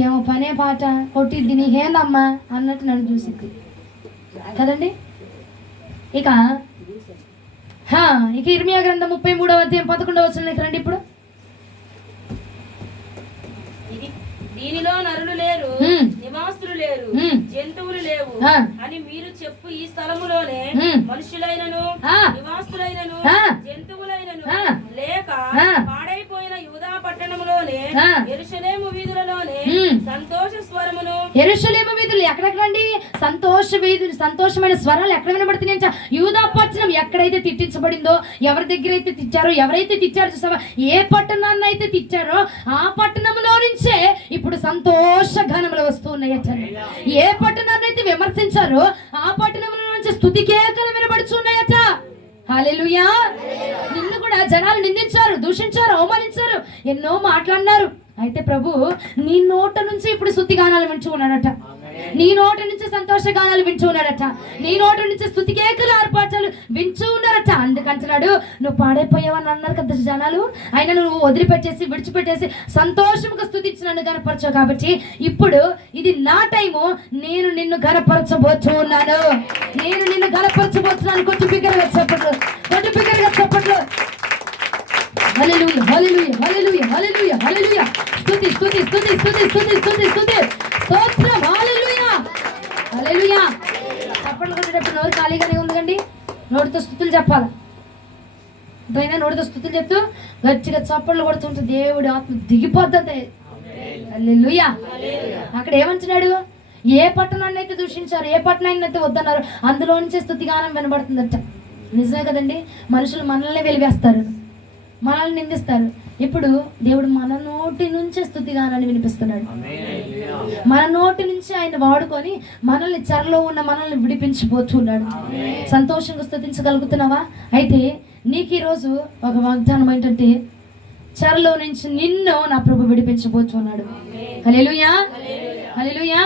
ఏమో పనే పాట కొట్టిద్ది, నీకేందమ్మా అన్నట్టు నన్ను చూసిద్ది కదండి. ఇక ఇర్మియా గ్రంథం 33వ అధ్యాయం 11వ వచనానికి రండి. ఇప్పుడు దీనిలో నరులు లేరు, నివాసులు లేరు, జంతువులు లేవు అని మీరు చెప్పు ఈ స్థలములోనే మనుషులైనను నివాసులైనను జంతువులైనను లేక పాడైపోయిన యూదా పట్టణములోనే యెరూషలేము వీధులలోనే సంతోష స్వరమును. యెరూషలేము వీధులు ఎక్కడెక్కడండి? సంతోష వీధులు, సంతోషమైన స్వరాలు ఎక్కడ వినబడుతున్నాయి? యూదా పట్టణం ఎక్కడైతే తిట్టించబడిందో, ఎవరి దగ్గర అయితే తిట్టారో, ఎవరైతే తిట్టారో చూసావా, ఏ పట్టణాన్ని అయితే తిట్టారో ఆ పట్టణంలో నుంచే ఇప్పుడు సంతోష గానములు వస్తూ ఉన్నాయట. ఏ పట్టణాన్ని అయితే విమర్శించారో ఆ పట్టణంలో నుంచి స్తుతి కేకలు వినబడుచున్నాయట. హల్లెలూయా. నిన్ను కూడా జనాలు నిందించారు, దూషించారు, అవమానించారు, ఎన్నో మాట్లాడినారు. అయితే ప్రభు నీ నోట నుంచి ఇప్పుడు స్తుతి గానాలు వింటూ ఉన్నాడట. నీ నోట నుంచి సంతోష గానాలు వింటూ ఉన్నాడట. నీ నోట నుంచి స్తుతి కేకలు ఆర్పాటాలు వింటూ ఉన్నారట. అందుకంటున్నాడు, నువ్వు పాడైపోయావని అన్నారు కదా జనాలు, అయినా నువ్వు వదిలిపెట్టేసి విడిచిపెట్టేసి సంతోషంగా స్తుతించి నన్ను గనపరచావు. కాబట్టి ఇప్పుడు ఇది నా టైము, నేను నిన్ను గనపరచబోతూ ఉన్నాను. నేను నిన్ను గనపరచబోతున్నాను. కొట్టు బిగ్గరగా చెప్పట్లు, కొట్టు బిగ్గరగా చెప్పట్లు. హల్లెలూయా, హల్లెలూయా, హల్లెలూయా, హల్లెలూయా, హల్లెలూయా. స్తుతి స్తుతి స్తుతి స్తుతి స్తుతి స్తుతి స్తుతి స్తోత్రం. హల్లెలూయా, హల్లెలూయా. చప్పట్లు కొట్టేటప్పుడు నోరు ఖాళీగానే ఉందండి, నోటితో స్తుతులు చెప్పాలి. పైన నోటితో స్తుతులు చెప్తూ గట్టిగా చప్పట్లు కొడుతుంటే దేవుడి ఆత్మ దిగిపోద్దంతే. హల్లెలూయా. అక్కడ ఏమంటున్నాడు? ఏ పట్టణాన్ని అయితే దూషించారు, ఏ పట్టణాన్ని అయితే వద్దన్నారు, అందులో నుంచే స్తుతిగానం వినబడుతుందట. నిజమే కదండి. మనుషులు మనల్ని వెలివేస్తారు, మనల్ని నిందిస్తారు. ఇప్పుడు దేవుడు మన నోటి నుంచే స్తుతిగానాన్ని వినిపిస్తున్నాడు. మన నోటి నుంచి ఆయన వాడుకొని మనల్ని చెరలో ఉన్న మనల్ని విడిపించిపోతున్నాడు. సంతోషంగా స్తుతించగలుగుతున్నావా? అయితే నీకు ఈరోజు ఒక వాగ్దానం ఏంటంటే, చెరలో నుంచి నిన్ను నా ప్రభు విడిపించబోతున్నాడు. హల్లెలూయా, హల్లెలూయా.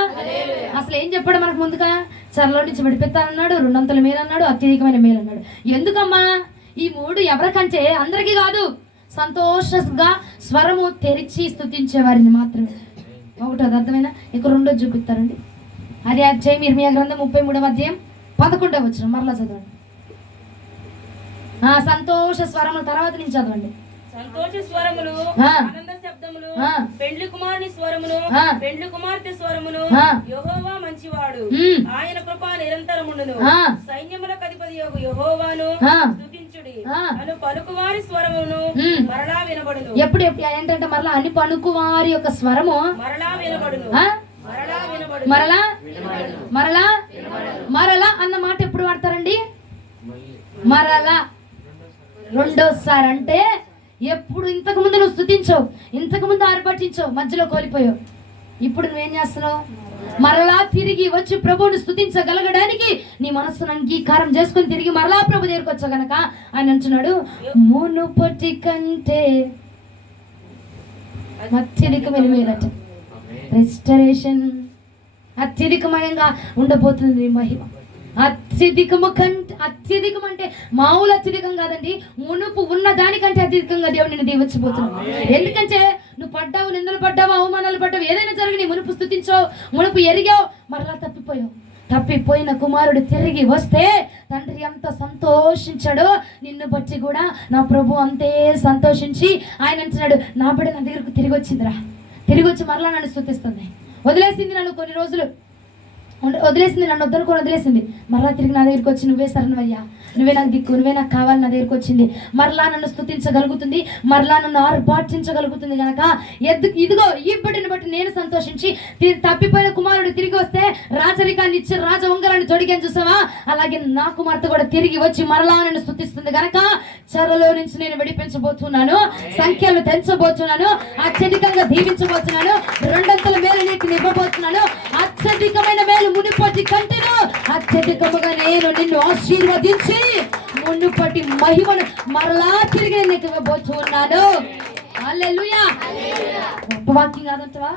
అసలు ఏం చెప్పాడు మనకు ముందుగా? చెరలో నుంచి విడిపిస్తానన్నాడు, 200 మేలు అన్నాడు, అత్యధికమైన మేలు అన్నాడు. ఎందుకమ్మా? ఈ 3 ఎవరికంటే అందరికీ కాదు, సంతోషంగా స్వరము తెరిచి స్తుతించే వారిని మాత్రమే. ఒకటో అర్థమైనా? ఇక 2 చూపిస్తారండి. అదే అధ్యాయం ఇర్మియా గ్రంథం 33వ అధ్యాయం 11వ వచనం మరలా చదవండి. సంతోష స్వరముల తర్వాత నుంచి చదవండి. సంతోష స్వరములు, ఆనంద శబ్దములు, పెండ్లి కుమారుని స్వరమును, పెండ్లి కుమార్తె స్వరమును. యెహోవా మంచివాడు, ఆయన కృప నిరంతరముండును. సైన్యములకు అధిపతి యెహోవాను స్తుతించుడి అను పలుకువారి స్వరమును మరలా వినబడును. ఎప్పుడు ఏంటంటే మరలా అని పలుకువారి యొక్క స్వరము మరలా వినబడును. మరలా వినబడును. మరలా మరలా మరలా అన్న మాట ఎప్పుడు వాడతారండి? మరలా రెండోసారి. అంటే ఎప్పుడు ఇంతకు ముందు నువ్వు స్తుతించావు, ఇంతకు ముందు ఆర్భటించావు, మధ్యలో కోల్పోయావు. ఇప్పుడు నువ్వేం చేస్తున్నావు? మరలా తిరిగి వచ్చి ప్రభువుని స్తుతించగలగడానికి నీ మనస్సును అంగీకారం చేసుకుని తిరిగి మరలా ప్రభు దగ్గరికి వచ్చావు కనుక ఆయన అంటున్నాడు, మునుపటి కంటే అత్యధికమైన మేలట. రెస్టరేషన్ అత్యధికమయంగా ఉండబోతుంది నీ మహిమ. అత్యధికము కంటే, అత్యధికం అంటే మామూలు అత్యధికం కాదండి, మునుపు ఉన్న దానికంటే అత్యధికంగా దేవుడు నిన్ను దీవించబోతున్నాడు. ఎందుకంటే నువ్వు పడ్డావు, నిందలు పడ్డావు, అవమానాలు పడ్డావు, ఏదైనా జరిగి మునుపు స్తుతించావు, మునుపు ఎరిగావు, మరలా తప్పిపోయావు. తప్పిపోయిన కుమారుడు తిరిగి వస్తే తండ్రి ఎంత సంతోషించాడో నిన్ను బట్టి కూడా నా ప్రభు అంతే సంతోషించి ఆయన అంటున్నాడు, నా బిడ్డ నా దగ్గరకు తిరిగి వచ్చిందిరా, తిరిగి వచ్చి మరలా నన్ను స్తుతిస్తుంది. వదిలేసింది నన్ను కొన్ని రోజులు, వదిలేసింది, నన్ను వద్దనుకొని వదిలేసింది. మరలా తిరిగి నా దగ్గరికి వచ్చి నువ్వే శరణమయ్యా, నువ్వే నాకు దిక్కు, నువ్వే నాకు కావాలి నా దగ్గరికి వచ్చింది. మరలా నన్ను స్తుతించగలుగుతుంది, మరలా నన్ను ఆర్భాటించగలుగుతుంది కనుక ఇదిగో ఈ బిడ్డని బట్టి నేను సంతోషించి తప్పిపోయిన కుమారుడు తిరిగి వస్తే రాజరికాన్ని ఇచ్చి రాజ ఉంగరాన్ని తొడిగాను చూసావా, అలాగే నా కుమార్తె కూడా తిరిగి వచ్చి మరలా నన్ను స్తుతిస్తుంది కనుక చెరలో నుంచి నేను విడిపించబోతున్నాను, సంఖ్యలు తెంచబోతున్నాను, అత్యధికంగా దీవించబోతున్నాను, రెండంతల మేలు నీకు ఇవ్వబోతున్నాను, అత్యధికమైన మేలు మునుపటి కంటేను అత్యధికముగా నేను నిన్ను ఆశీర్వదించి మునుపటి మహిమను మరలా తిరిగి నీకు ఇవ్వబోతున్నాను. హల్లెలూయా. గొప్ప వాక్యం కాదంటవా?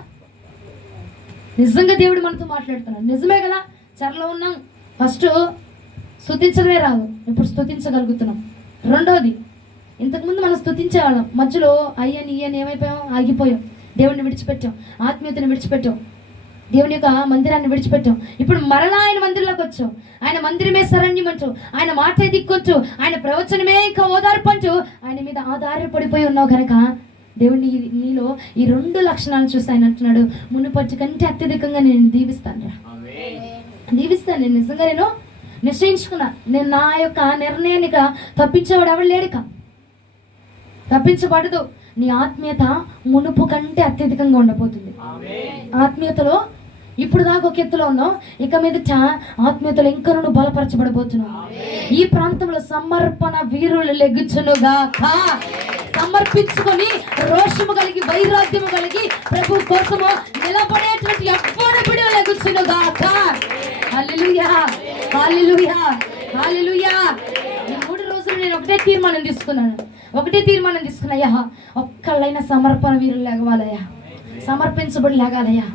నిజంగా దేవుడు మనతో మాట్లాడుతున్నాడు. నిజమే కదా, చెరలో ఉన్నాం. ఫస్ట్ స్తుతించడమే రాదు, ఇప్పుడు స్తుతించగలుగుతున్నాం. రెండోది, ఇంతకుముందు మనం స్తుతించేవాళ్ళం, మధ్యలో అయ్యని ఇయ్యని ఏమైపోయాం, ఆగిపోయాం, దేవుడిని విడిచిపెట్టాం, ఆత్మీయతను విడిచిపెట్టాం, దేవుని యొక్క మందిరాన్ని విడిచిపెట్టాం. ఇప్పుడు మరలా ఆయన మందిరంలోకి వచ్చాం. ఆయన మందిరమే శరణ్యం అంటూ, ఆయన మాటే దిక్కొచ్చు, ఆయన ప్రవచనమే ఇంకా ఓదార్పు అంటూ ఆయన మీద ఆధారపడిపోయి ఉన్నావు కనుక దేవుడిని నీలో ఈ 2 లక్షణాలు చూసి ఆయన అంటున్నాడు, మునుపటి కంటే అత్యధికంగా నేను దీవిస్తాను, దీవిస్తాను. నేను నిజంగా నేను నిశ్చయించుకున్నా, నేను నా యొక్క నిర్ణయాన్ని తప్పించేవాడు ఎవరు లేడుక, తప్పించబడదు. నీ ఆత్మీయత మునుపు కంటే అత్యధికంగా ఉండబోతుంది. ఆత్మీయతలో ఇప్పుడు దాకా ఒక ఎత్తులో ఉన్నావు, ఇక మీదట ఆత్మీయతలో ఇంకా నువ్వు బలపరచబడబోతున్నావు. ఈ ప్రాంతంలో సమర్పణ వీరులు లెగ్గుచునుగాక, సమర్పించుకొని రోషము కలిగి వైరాగ్యము కలిగి ప్రభు కోసము నిలబడేటువంటి ఎవ్వరు బిడ్డలు లెగ్గుచునుగాక. హల్లెలూయా, హల్లెలూయా, హల్లెలూయా. ఈ 3 రోజులు నేను ఒకటే తీర్మానం తీసుకున్నాయ్యా, ఒక్కళ్ళైనా సమర్పణ వీరులు లేగవాలయ్యా, సమర్పించబడి లేగాలయ్యా.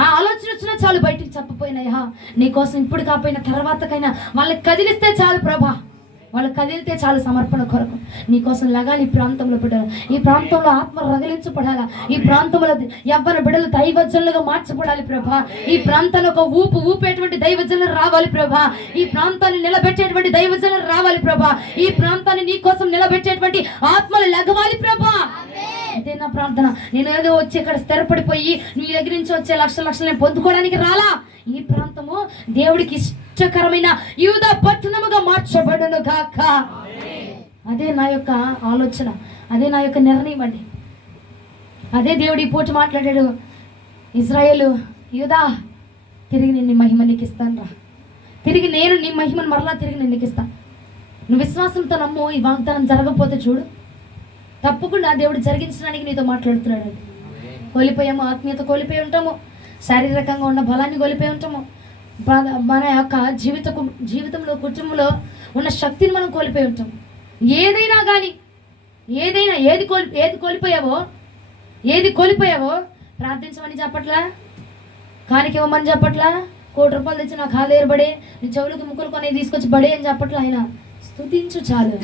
ఆ ఆలోచన వచ్చినా చాలు, బయటికి చెప్పపోయినాయా, నీకోసం ఇప్పుడు కాకపోయినా తర్వాతకైనా వాళ్ళకి కదిలిస్తే చాలు ప్రభా, వాళ్ళు కదిలితే చాలు సమర్పణ కొరకు. నీకోసం లగాలి ఈ ప్రాంతంలో బిడ్డలు, ఈ ప్రాంతంలో ఆత్మ రగిలించబడాలా, ఈ ప్రాంతంలో ఎవ్వరి బిడ్డలు దైవజనులుగా మార్చబడాలి ప్రభా. ఈ ప్రాంతాన్ని ఒక ఊపేటువంటి దైవజనులు రావాలి ప్రభా. ఈ ప్రాంతాన్ని నిలబెట్టేటువంటి దైవజనులు రావాలి ప్రభా. ఈ ప్రాంతాన్ని నీ కోసం నిలబెట్టేటువంటి ఆత్మలు లగవాలి ప్రభా. అదే నా ప్రార్థన. నేను ఏదో వచ్చి ఇక్కడ స్థిరపడిపోయి నీ దగ్గర నుంచి వచ్చే లక్షలు నేను పొందుకోవడానికి రాలా. ఈ ప్రాంతము దేవుడికి ఇష్టకరమైన యూదా పట్టణముగా మార్చబడును గాక. అదే నా యొక్క ఆలోచన, అదే నా యొక్క నిర్ణయం అండి. అదే దేవుడు ఈ పూట మాట్లాడాడు, ఇజ్రాయేలు యూదా తిరిగి నేను నీ మహిమ నీకు ఇస్తాను రా, తిరిగి నేను నీ మహిమను మరలా తిరిగి నేను నీకు ఇస్తాను. నువ్వు విశ్వాసంతో నమ్ము, ఈ వాగ్దానం జరగకపోతే చూడు, తప్పకుండా దేవుడు జరిగించడానికి నీతో మాట్లాడుతున్నాడు. కోల్పోయాము, ఆత్మీయత కోల్పోయి ఉంటాము, శారీరకంగా ఉన్న బలాన్ని కోల్పోయి ఉంటాము, మన యొక్క జీవితంలో కుటుంబంలో ఉన్న శక్తిని మనం కోల్పోయి ఉంటాం. ఏదైనా కానీ ఏది కోల్పోయావో ప్రార్థించమని చెప్పట్లా, కానికివ్వమని చెప్పట్లా, 1 కోటి రూపాయలు తెచ్చి నా కాలు ఏర్పడే నీ చెవులకు ముక్కులు కొని తీసుకొచ్చి పడే అని చెప్పట్లా. ఆయన స్తుతించు చాలు,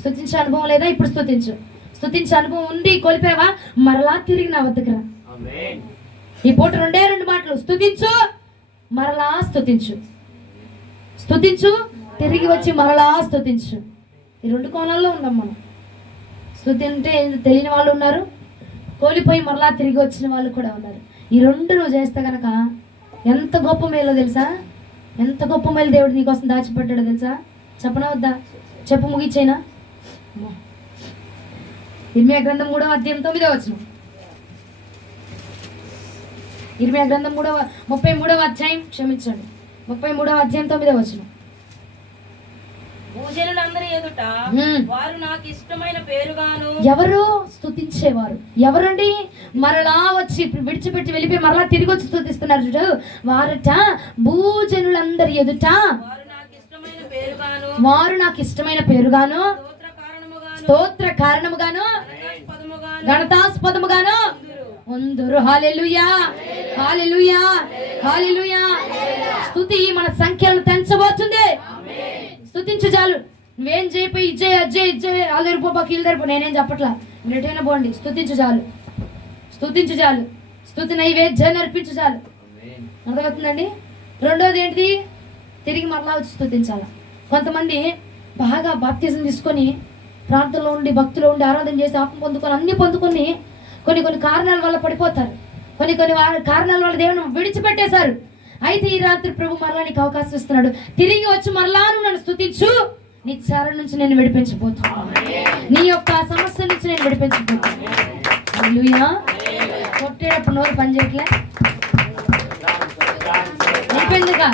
స్తుతించే అనుభవం లేదా? ఇప్పుడు స్తుతించే అనుభవం ఉంది, కోల్పోయావా మరలా తిరిగి నా వద్దకు రా. ఈ పూట 2 మాటలు, స్తుతించు మరలా స్తుతించు, తిరిగి వచ్చి మరలా స్తుతించు. ఈ 2 కోణాల్లో ఉన్నాం మనం. స్తుతి అంటే తెలియని వాళ్ళు ఉన్నారు, కోల్పోయి మరలా తిరిగి వచ్చిన వాళ్ళు కూడా ఉన్నారు. ఈ 2 నువ్వు చేస్తే కనుక ఎంత గొప్ప మేలో తెలుసా, ఎంత గొప్ప మేలు దేవుడు నీకోసం దాచిపెట్టాడో తెలుసా? చెప్పనా వద్దా? చెప్పు, ముగిచ్చేనా? ఇర్మియా గ్రంథం 3వ అధ్యాయం 9వ వచనం. ఇర్మియా గ్రంథం 33వ అధ్యాయం, క్షమించండి, 33వ అధ్యాయం 9వ వచనం. భూజనులందరి ఎదుట వారు నాకు ఇష్టమైన పేరుగాను. ఎవరు స్తుతించేవారు? ఎవరండి? మరలా వచ్చి విడిచిపెట్టి వెళ్ళిపోయి మరలా తిరిగి వచ్చి స్తుతిస్తున్నారు చూడు, వారట భూజనులందరి ఎదుట వారు నాకు ఇష్టమైన పేరుగాను, స్తోత్ర కారణముగాను, ఘనతాస్పదముగాను ఉందురు. హల్లెలూయా, హల్లెలూయా, హల్లెలూయా. స్తుతి మన సంఖ్యలను తెంచబోతుంది. స్తుతించు చాలు. నువ్వేం చేయపోయి ఇజ్జే ఆలరిపో కీళ్ళరిపో నేనేం చెప్పట్లా, ఎటైనా పోండి, స్తుతించు చాలు, స్తుతి నైవేద్యాన్ని అర్పించు చాలు. అర్థమవుతుందండి? రెండోది ఏంటిది? తిరిగి మరలా వచ్చి స్తుతించాలి. కొంతమంది బాగా బాప్తిజం తీసుకొని ప్రార్థనలో ఉండి భక్తిలో ఉండి ఆరాధన చేసి ఆత్మ పొందుకొని అన్ని పొందుకొని కొన్ని కారణాల వల్ల పడిపోతారు. కొన్ని కారణాల వల్ల దేవుని విడిచిపెట్టేశారు. అయితే ఈ రాత్రి ప్రభు మరలా నీకు అవకాశం ఇస్తున్నాడు. తిరిగి వచ్చి మరలా నువ్వు నన్ను స్తుతించు, నీ చెర నుంచి నేను విడిపించబోతున్నాను, నీ యొక్క సమస్య నుంచి నేను విడిపించబోతున్నాను. హల్లెలూయా. కొట్టేటప్పుడు నోరు పని చేయట్లే, అయిపోయిందిగా,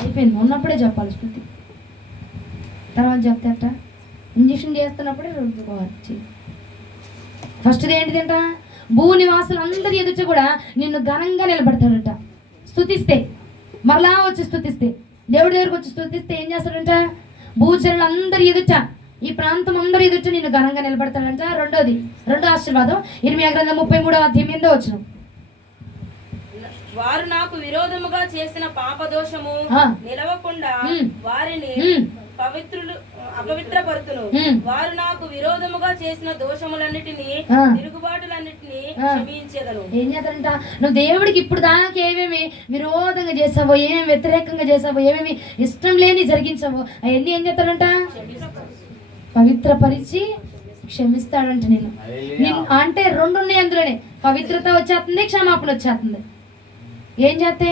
అయిపోయింది. ఉన్నప్పుడే చెప్పాలి స్తుతి, తర్వాత చెప్తే అట్ట ఇంజక్షన్ చేస్తున్నప్పుడే రుద్దుకోవాలి. ఫస్ట్ ఏంటిదంట, భూనివాసులు అందరి ఎదుట కూడా నిన్ను ఘనంగా నిలబడతాడట. స్తుతిస్తే, మరలా వచ్చి స్తుతిస్తే, దేవుడి దగ్గరకు వచ్చి స్తుతిస్తే ఏం చేస్తాడంట, భూచరులు అందరి ఎదుట, ఈ ప్రాంతం అందరి ఎదుట నిన్ను ఘనంగా నిలబడతాడంట. రెండో ఆశీర్వాదం ఇర్మీయా గ్రంథం 33వ అధ్యాయం 8వ వచనం. వారు నాకు విరోధముగా చేసిన పాపదోషము నిలవకుండా వారిని అపవిత్రపరుతును. వారు నాకు విరోధముగా చేసిన దోషములన్నిటినీ తిరుగుబాటులన్నిటినీ క్షమించేదను. ఏం చేస్తాడంట, నువ్వు దేవుడికి ఇప్పుడు దాకా ఏమేమి విరోధంగా చేసావో, ఏమేమి వ్యతిరేకంగా చేసావో, ఏమేమి ఇష్టం లేని జరిగించావో అవన్నీ ఏం చేస్తాడంట, పవిత్రపరిచి క్షమిస్తాడంట. నేను అంటే రెండు ఉన్నాయి అందులోనే, పవిత్రత వచ్చేస్తుంది, క్షమాపణ వచ్చేస్తుంది. ఏం చేస్తే,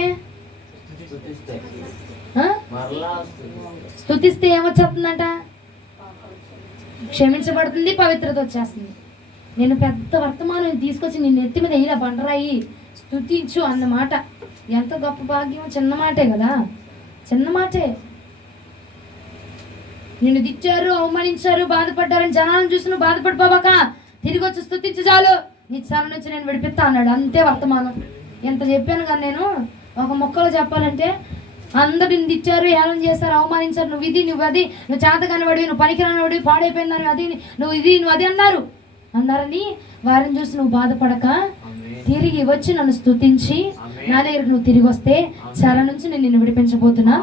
స్తుతిస్తే ఏమొచ్చేస్తుందంట, క్షమించబడుతుంది, పవిత్రత వచ్చేస్తుంది. నేను పెద్ద వర్తమానం తీసుకొచ్చి నిన్ను ఎత్తి మీద ఇలా బండరాయి స్తుతించు అన్నమాట ఎంత గొప్ప భాగ్యం. చిన్న మాటే కదా, చిన్న మాటే. నిన్ను తిట్టారు, అవమానించారు, బాధపడ్డారని జనాలను చూసి నువ్వు బాధపడిపోవాక తిరిగి వచ్చి స్తుతించు చాలు, నీ చెర నుంచి నేను విడిపిస్తా అన్నాడు. అంతే వర్తమానం. ఎంత చెప్పాను కానీ నేను ఒక మొక్కలో చెప్పాలంటే, అందరు నిన్ను తిట్టారు, ఏలం చేస్తారు, అవమానించారు, నువ్వు ఇది, నువ్వు అది, నువ్వు చేతకాని వాడివి, నువ్వు పనికిరాని వాడివి, పాడైపోయిందని, అది నువ్వు ఇది, నువ్వు అది అన్నారని వారిని చూసి నువ్వు బాధపడక తిరిగి వచ్చి నన్ను స్తుతించి నా దగ్గరకు నువ్వు తిరిగి వస్తే చెర నుంచి నేను నిన్ను విడిపించబోతున్నా,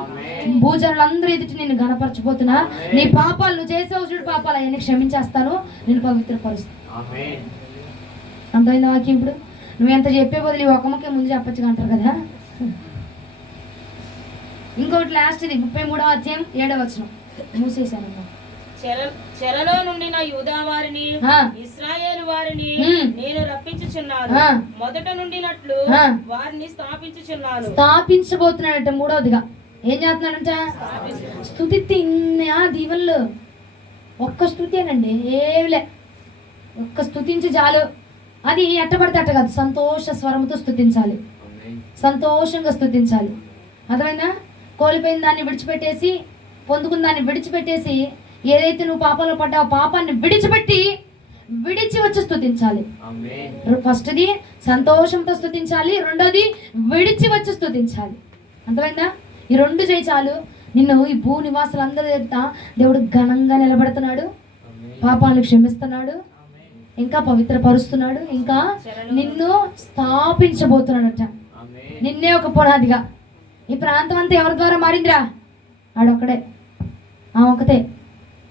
భూజనులందరూ ఎదుటి నిన్ను గణపరచబోతున్నా, నీ పాపాలు నువ్వు చేసావు చూడు పాపాలు అవన్నీ క్షమించేస్తాను, నేను పవిత్రపరుస్తాను. అర్థమైందా వాక్యం? ఇప్పుడు నువ్వెంత చెప్పే బదులు ఒక మొక్కే ముందు చెప్పచ్చు అంటారు కదా. ఇంకోటి లాస్ట్ ఇది 33వ అధ్యాయం 7వ వచనం మూసేశాను. చెరలో నుండి నా యూదా వారిని ఇశ్రాయేలు వారిని నేను రప్పించుచున్నాను, మొదట నుండినట్లు వారిని స్థాపించుచున్నాను. స్థాపించబోతున్నాడంట. మూడవదిగా ఏం చేస్తున్నాడంట, స్తుతి. దీవెనలు ఒక్క స్తుతేనండి, ఏమిలే, ఒక్క స్తుతించి చాలు. అది ఎట్టబడితే అట్ట కాదు, సంతోష స్వరంతో స్తుతించాలి, సంతోషంగా స్తుతించాలి. అర్థమైందా? కోల్పోయిన దాన్ని విడిచిపెట్టేసి, పొందుకున్న దాన్ని విడిచిపెట్టేసి, ఏదైతే నువ్వు పాపంలో పడ్డావో పాపాన్ని విడిచి వచ్చి స్తుతించాలి. ఫస్ట్ది సంతోషంతో స్తుతించాలి, రెండోది విడిచి వచ్చి స్తుతించాలి. అర్థమైందా? ఈ రెండు చేయి చాలు, నిన్ను ఈ భూ నివాసులందరి దగ్గర దేవుడు ఘనంగా నిలబడుతున్నాడు, పాపాలను క్షమిస్తున్నాడు, ఇంకా పవిత్రపరుస్తున్నాడు, ఇంకా నిన్ను స్థాపించబోతున్నాడట. నిన్నే ఒక పునాదిగా. ఈ ప్రాంతం అంతా ఎవరి ద్వారా మారిందిరా? ఆడొక్కడే, ఒకతే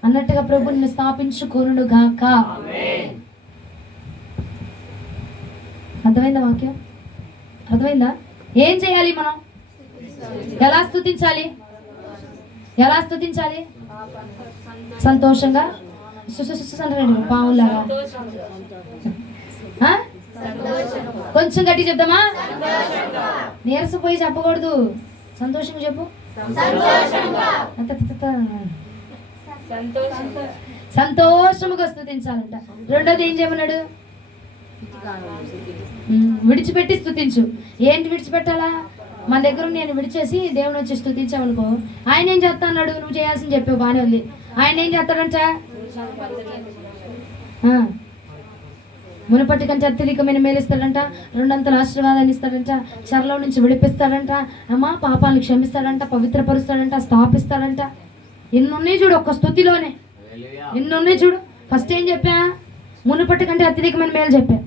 అన్నట్టుగా ప్రభు నిన్ను స్థాపించుకోనుడు గాక. అర్థమైందా వాక్యం? అర్థమైందా? ఏం చేయాలి మనం? ఎలా స్తుతించాలి? ఎలా స్తుతించాలి? సంతోషంగా పావులాగా. కొంచెం గట్టి చెప్తామా? నీరసపోయి చెప్పకూడదు, సంతోషంగా చెప్పు. సంతోషముగా స్తుతించాలంట. రెండోది ఏం చేయమన్నాడు? విడిచిపెట్టి స్తుతించు. ఏంటి విడిచిపెట్టాలా? మన దగ్గర నేను విడిచేసి దేవుని వచ్చి స్తుతించామనుకో, ఆయన ఏం చేస్తా అన్నాడు? నువ్వు చేయాల్సింది చెప్పావు, బాగానే ఉంది. ఆయన ఏం చేస్తాడంట? మునుపటి కంటే అత్యధికమైన మేలిస్తాడంట, రెండంతల ఆశీర్వాదాన్ని ఇస్తాడంట, చెరలో నుంచి విడిపిస్తాడంట, అమ్మా పాపాలను క్షమిస్తాడంట, పవిత్రపరుస్తాడంట, స్థాపిస్తాడంట. ఎన్నున్నాయి చూడు ఒక్క స్తుతిలోనే, ఎన్నున్నాయి చూడు. ఫస్ట్ ఏం చెప్పా? మునుపటి కంటే అత్యధికమైన మేలు చెప్పా,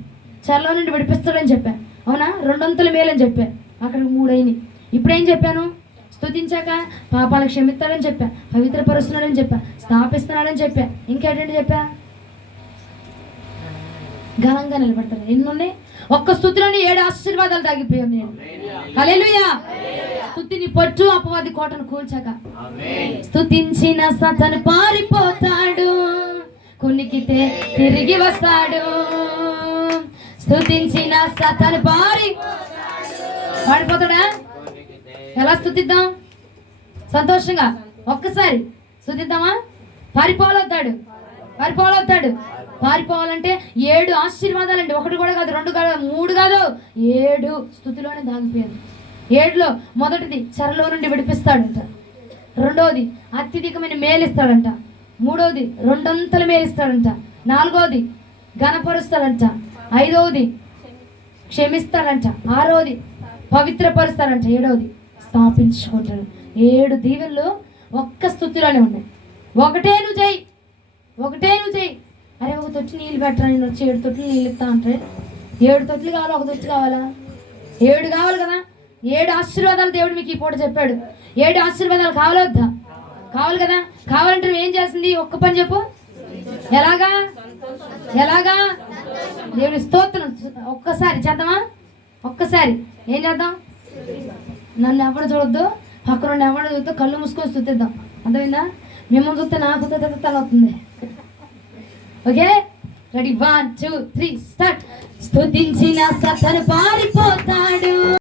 చెరలో నుండి విడిపిస్తాడని చెప్పా, అవునా? రెండొంతుల మేలు అని చెప్పా, అక్కడ 3 అయినాయి. ఇప్పుడేం చెప్పాను? స్తుతించాక పాపాలను క్షమిస్తాడని చెప్పా, పవిత్రపరుస్తున్నాడని చెప్పా, స్థాపిస్తున్నాడని చెప్పా, ఇంకేంటంటే చెప్పా? ఘనంగా నిలబడతాడు. ఎన్నున్నాయి? ఒక్క స్తుతిలోని 7 ఆశీర్వాదాలు తాగిపోయాను నేను. హల్లెలూయా. స్తుతిని పట్టు, అపవాది కోటను కూల్చాక. స్తుతించిన సతను పారిపోతాడు, కునికితే తిరిగి వస్తాడు. స్తుతించిన సతను పాడిపోతాడా? ఎలా స్తుతిద్దాం? సంతోషంగా ఒక్కసారి స్తుతిద్దామా? పారిపోవాలవుతాడు. పారిపోవాలంటే 7 ఆశీర్వాదాలండి. 1 కూడా కాదు, 2 కాదు, 3 కాదు, 7 స్తుతిలోనే దాగిపోయారు. 7లో మొదటిది చెరలో నుండి విడిపిస్తాడంట. 2వది అత్యధికమైన మేలిస్తాడంట. 3వది 2 మేలిస్తాడంట. 4వది ఘనపరుస్తాడంట. 5వది క్షమిస్తాడంట. 6వది పవిత్రపరుస్తాడంట. 7వది స్థాపించుకుంటాడు. 7 దీవెనలు ఒక్క స్తుతిలోనే ఉన్నాయి. ఒకటే నువ్వు చెయ్యి. అరే ఒక తొట్టి నీళ్ళు పెట్టరా, నేను వచ్చి 7 తొట్లు నీళ్ళు ఇస్తా అంటే 7 తొట్లు కావాలా? ఒక తొట్టి కావాలా? 7 కావాలి కదా. 7 ఆశీర్వాదాలు దేవుడు మీకు ఈ పూట చెప్పాడు. 7 ఆశీర్వాదాలు కావాలా వద్దా? కావాలి కదా. కావాలంటే నువ్వు ఏం చేస్తుంది? ఒక్క పని చెప్పు. ఎలాగా? దేవుని స్తోత్రం. ఒక్కసారి చేద్దామా? ఒక్కసారి ఏం చేద్దాం? నన్ను ఎవరు చూడొద్దు, పక్కన ఎవరు చూద్దాం, కళ్ళు మూసుకొని స్తుతిద్దాం. అర్థమైందా? మిమ్మల్ని చూస్తే నాకు తల అవుతుంది. Okay, ready? 1 2 3 స్టార్ట్. స్తుతించిన సతను పారిపోతాడు.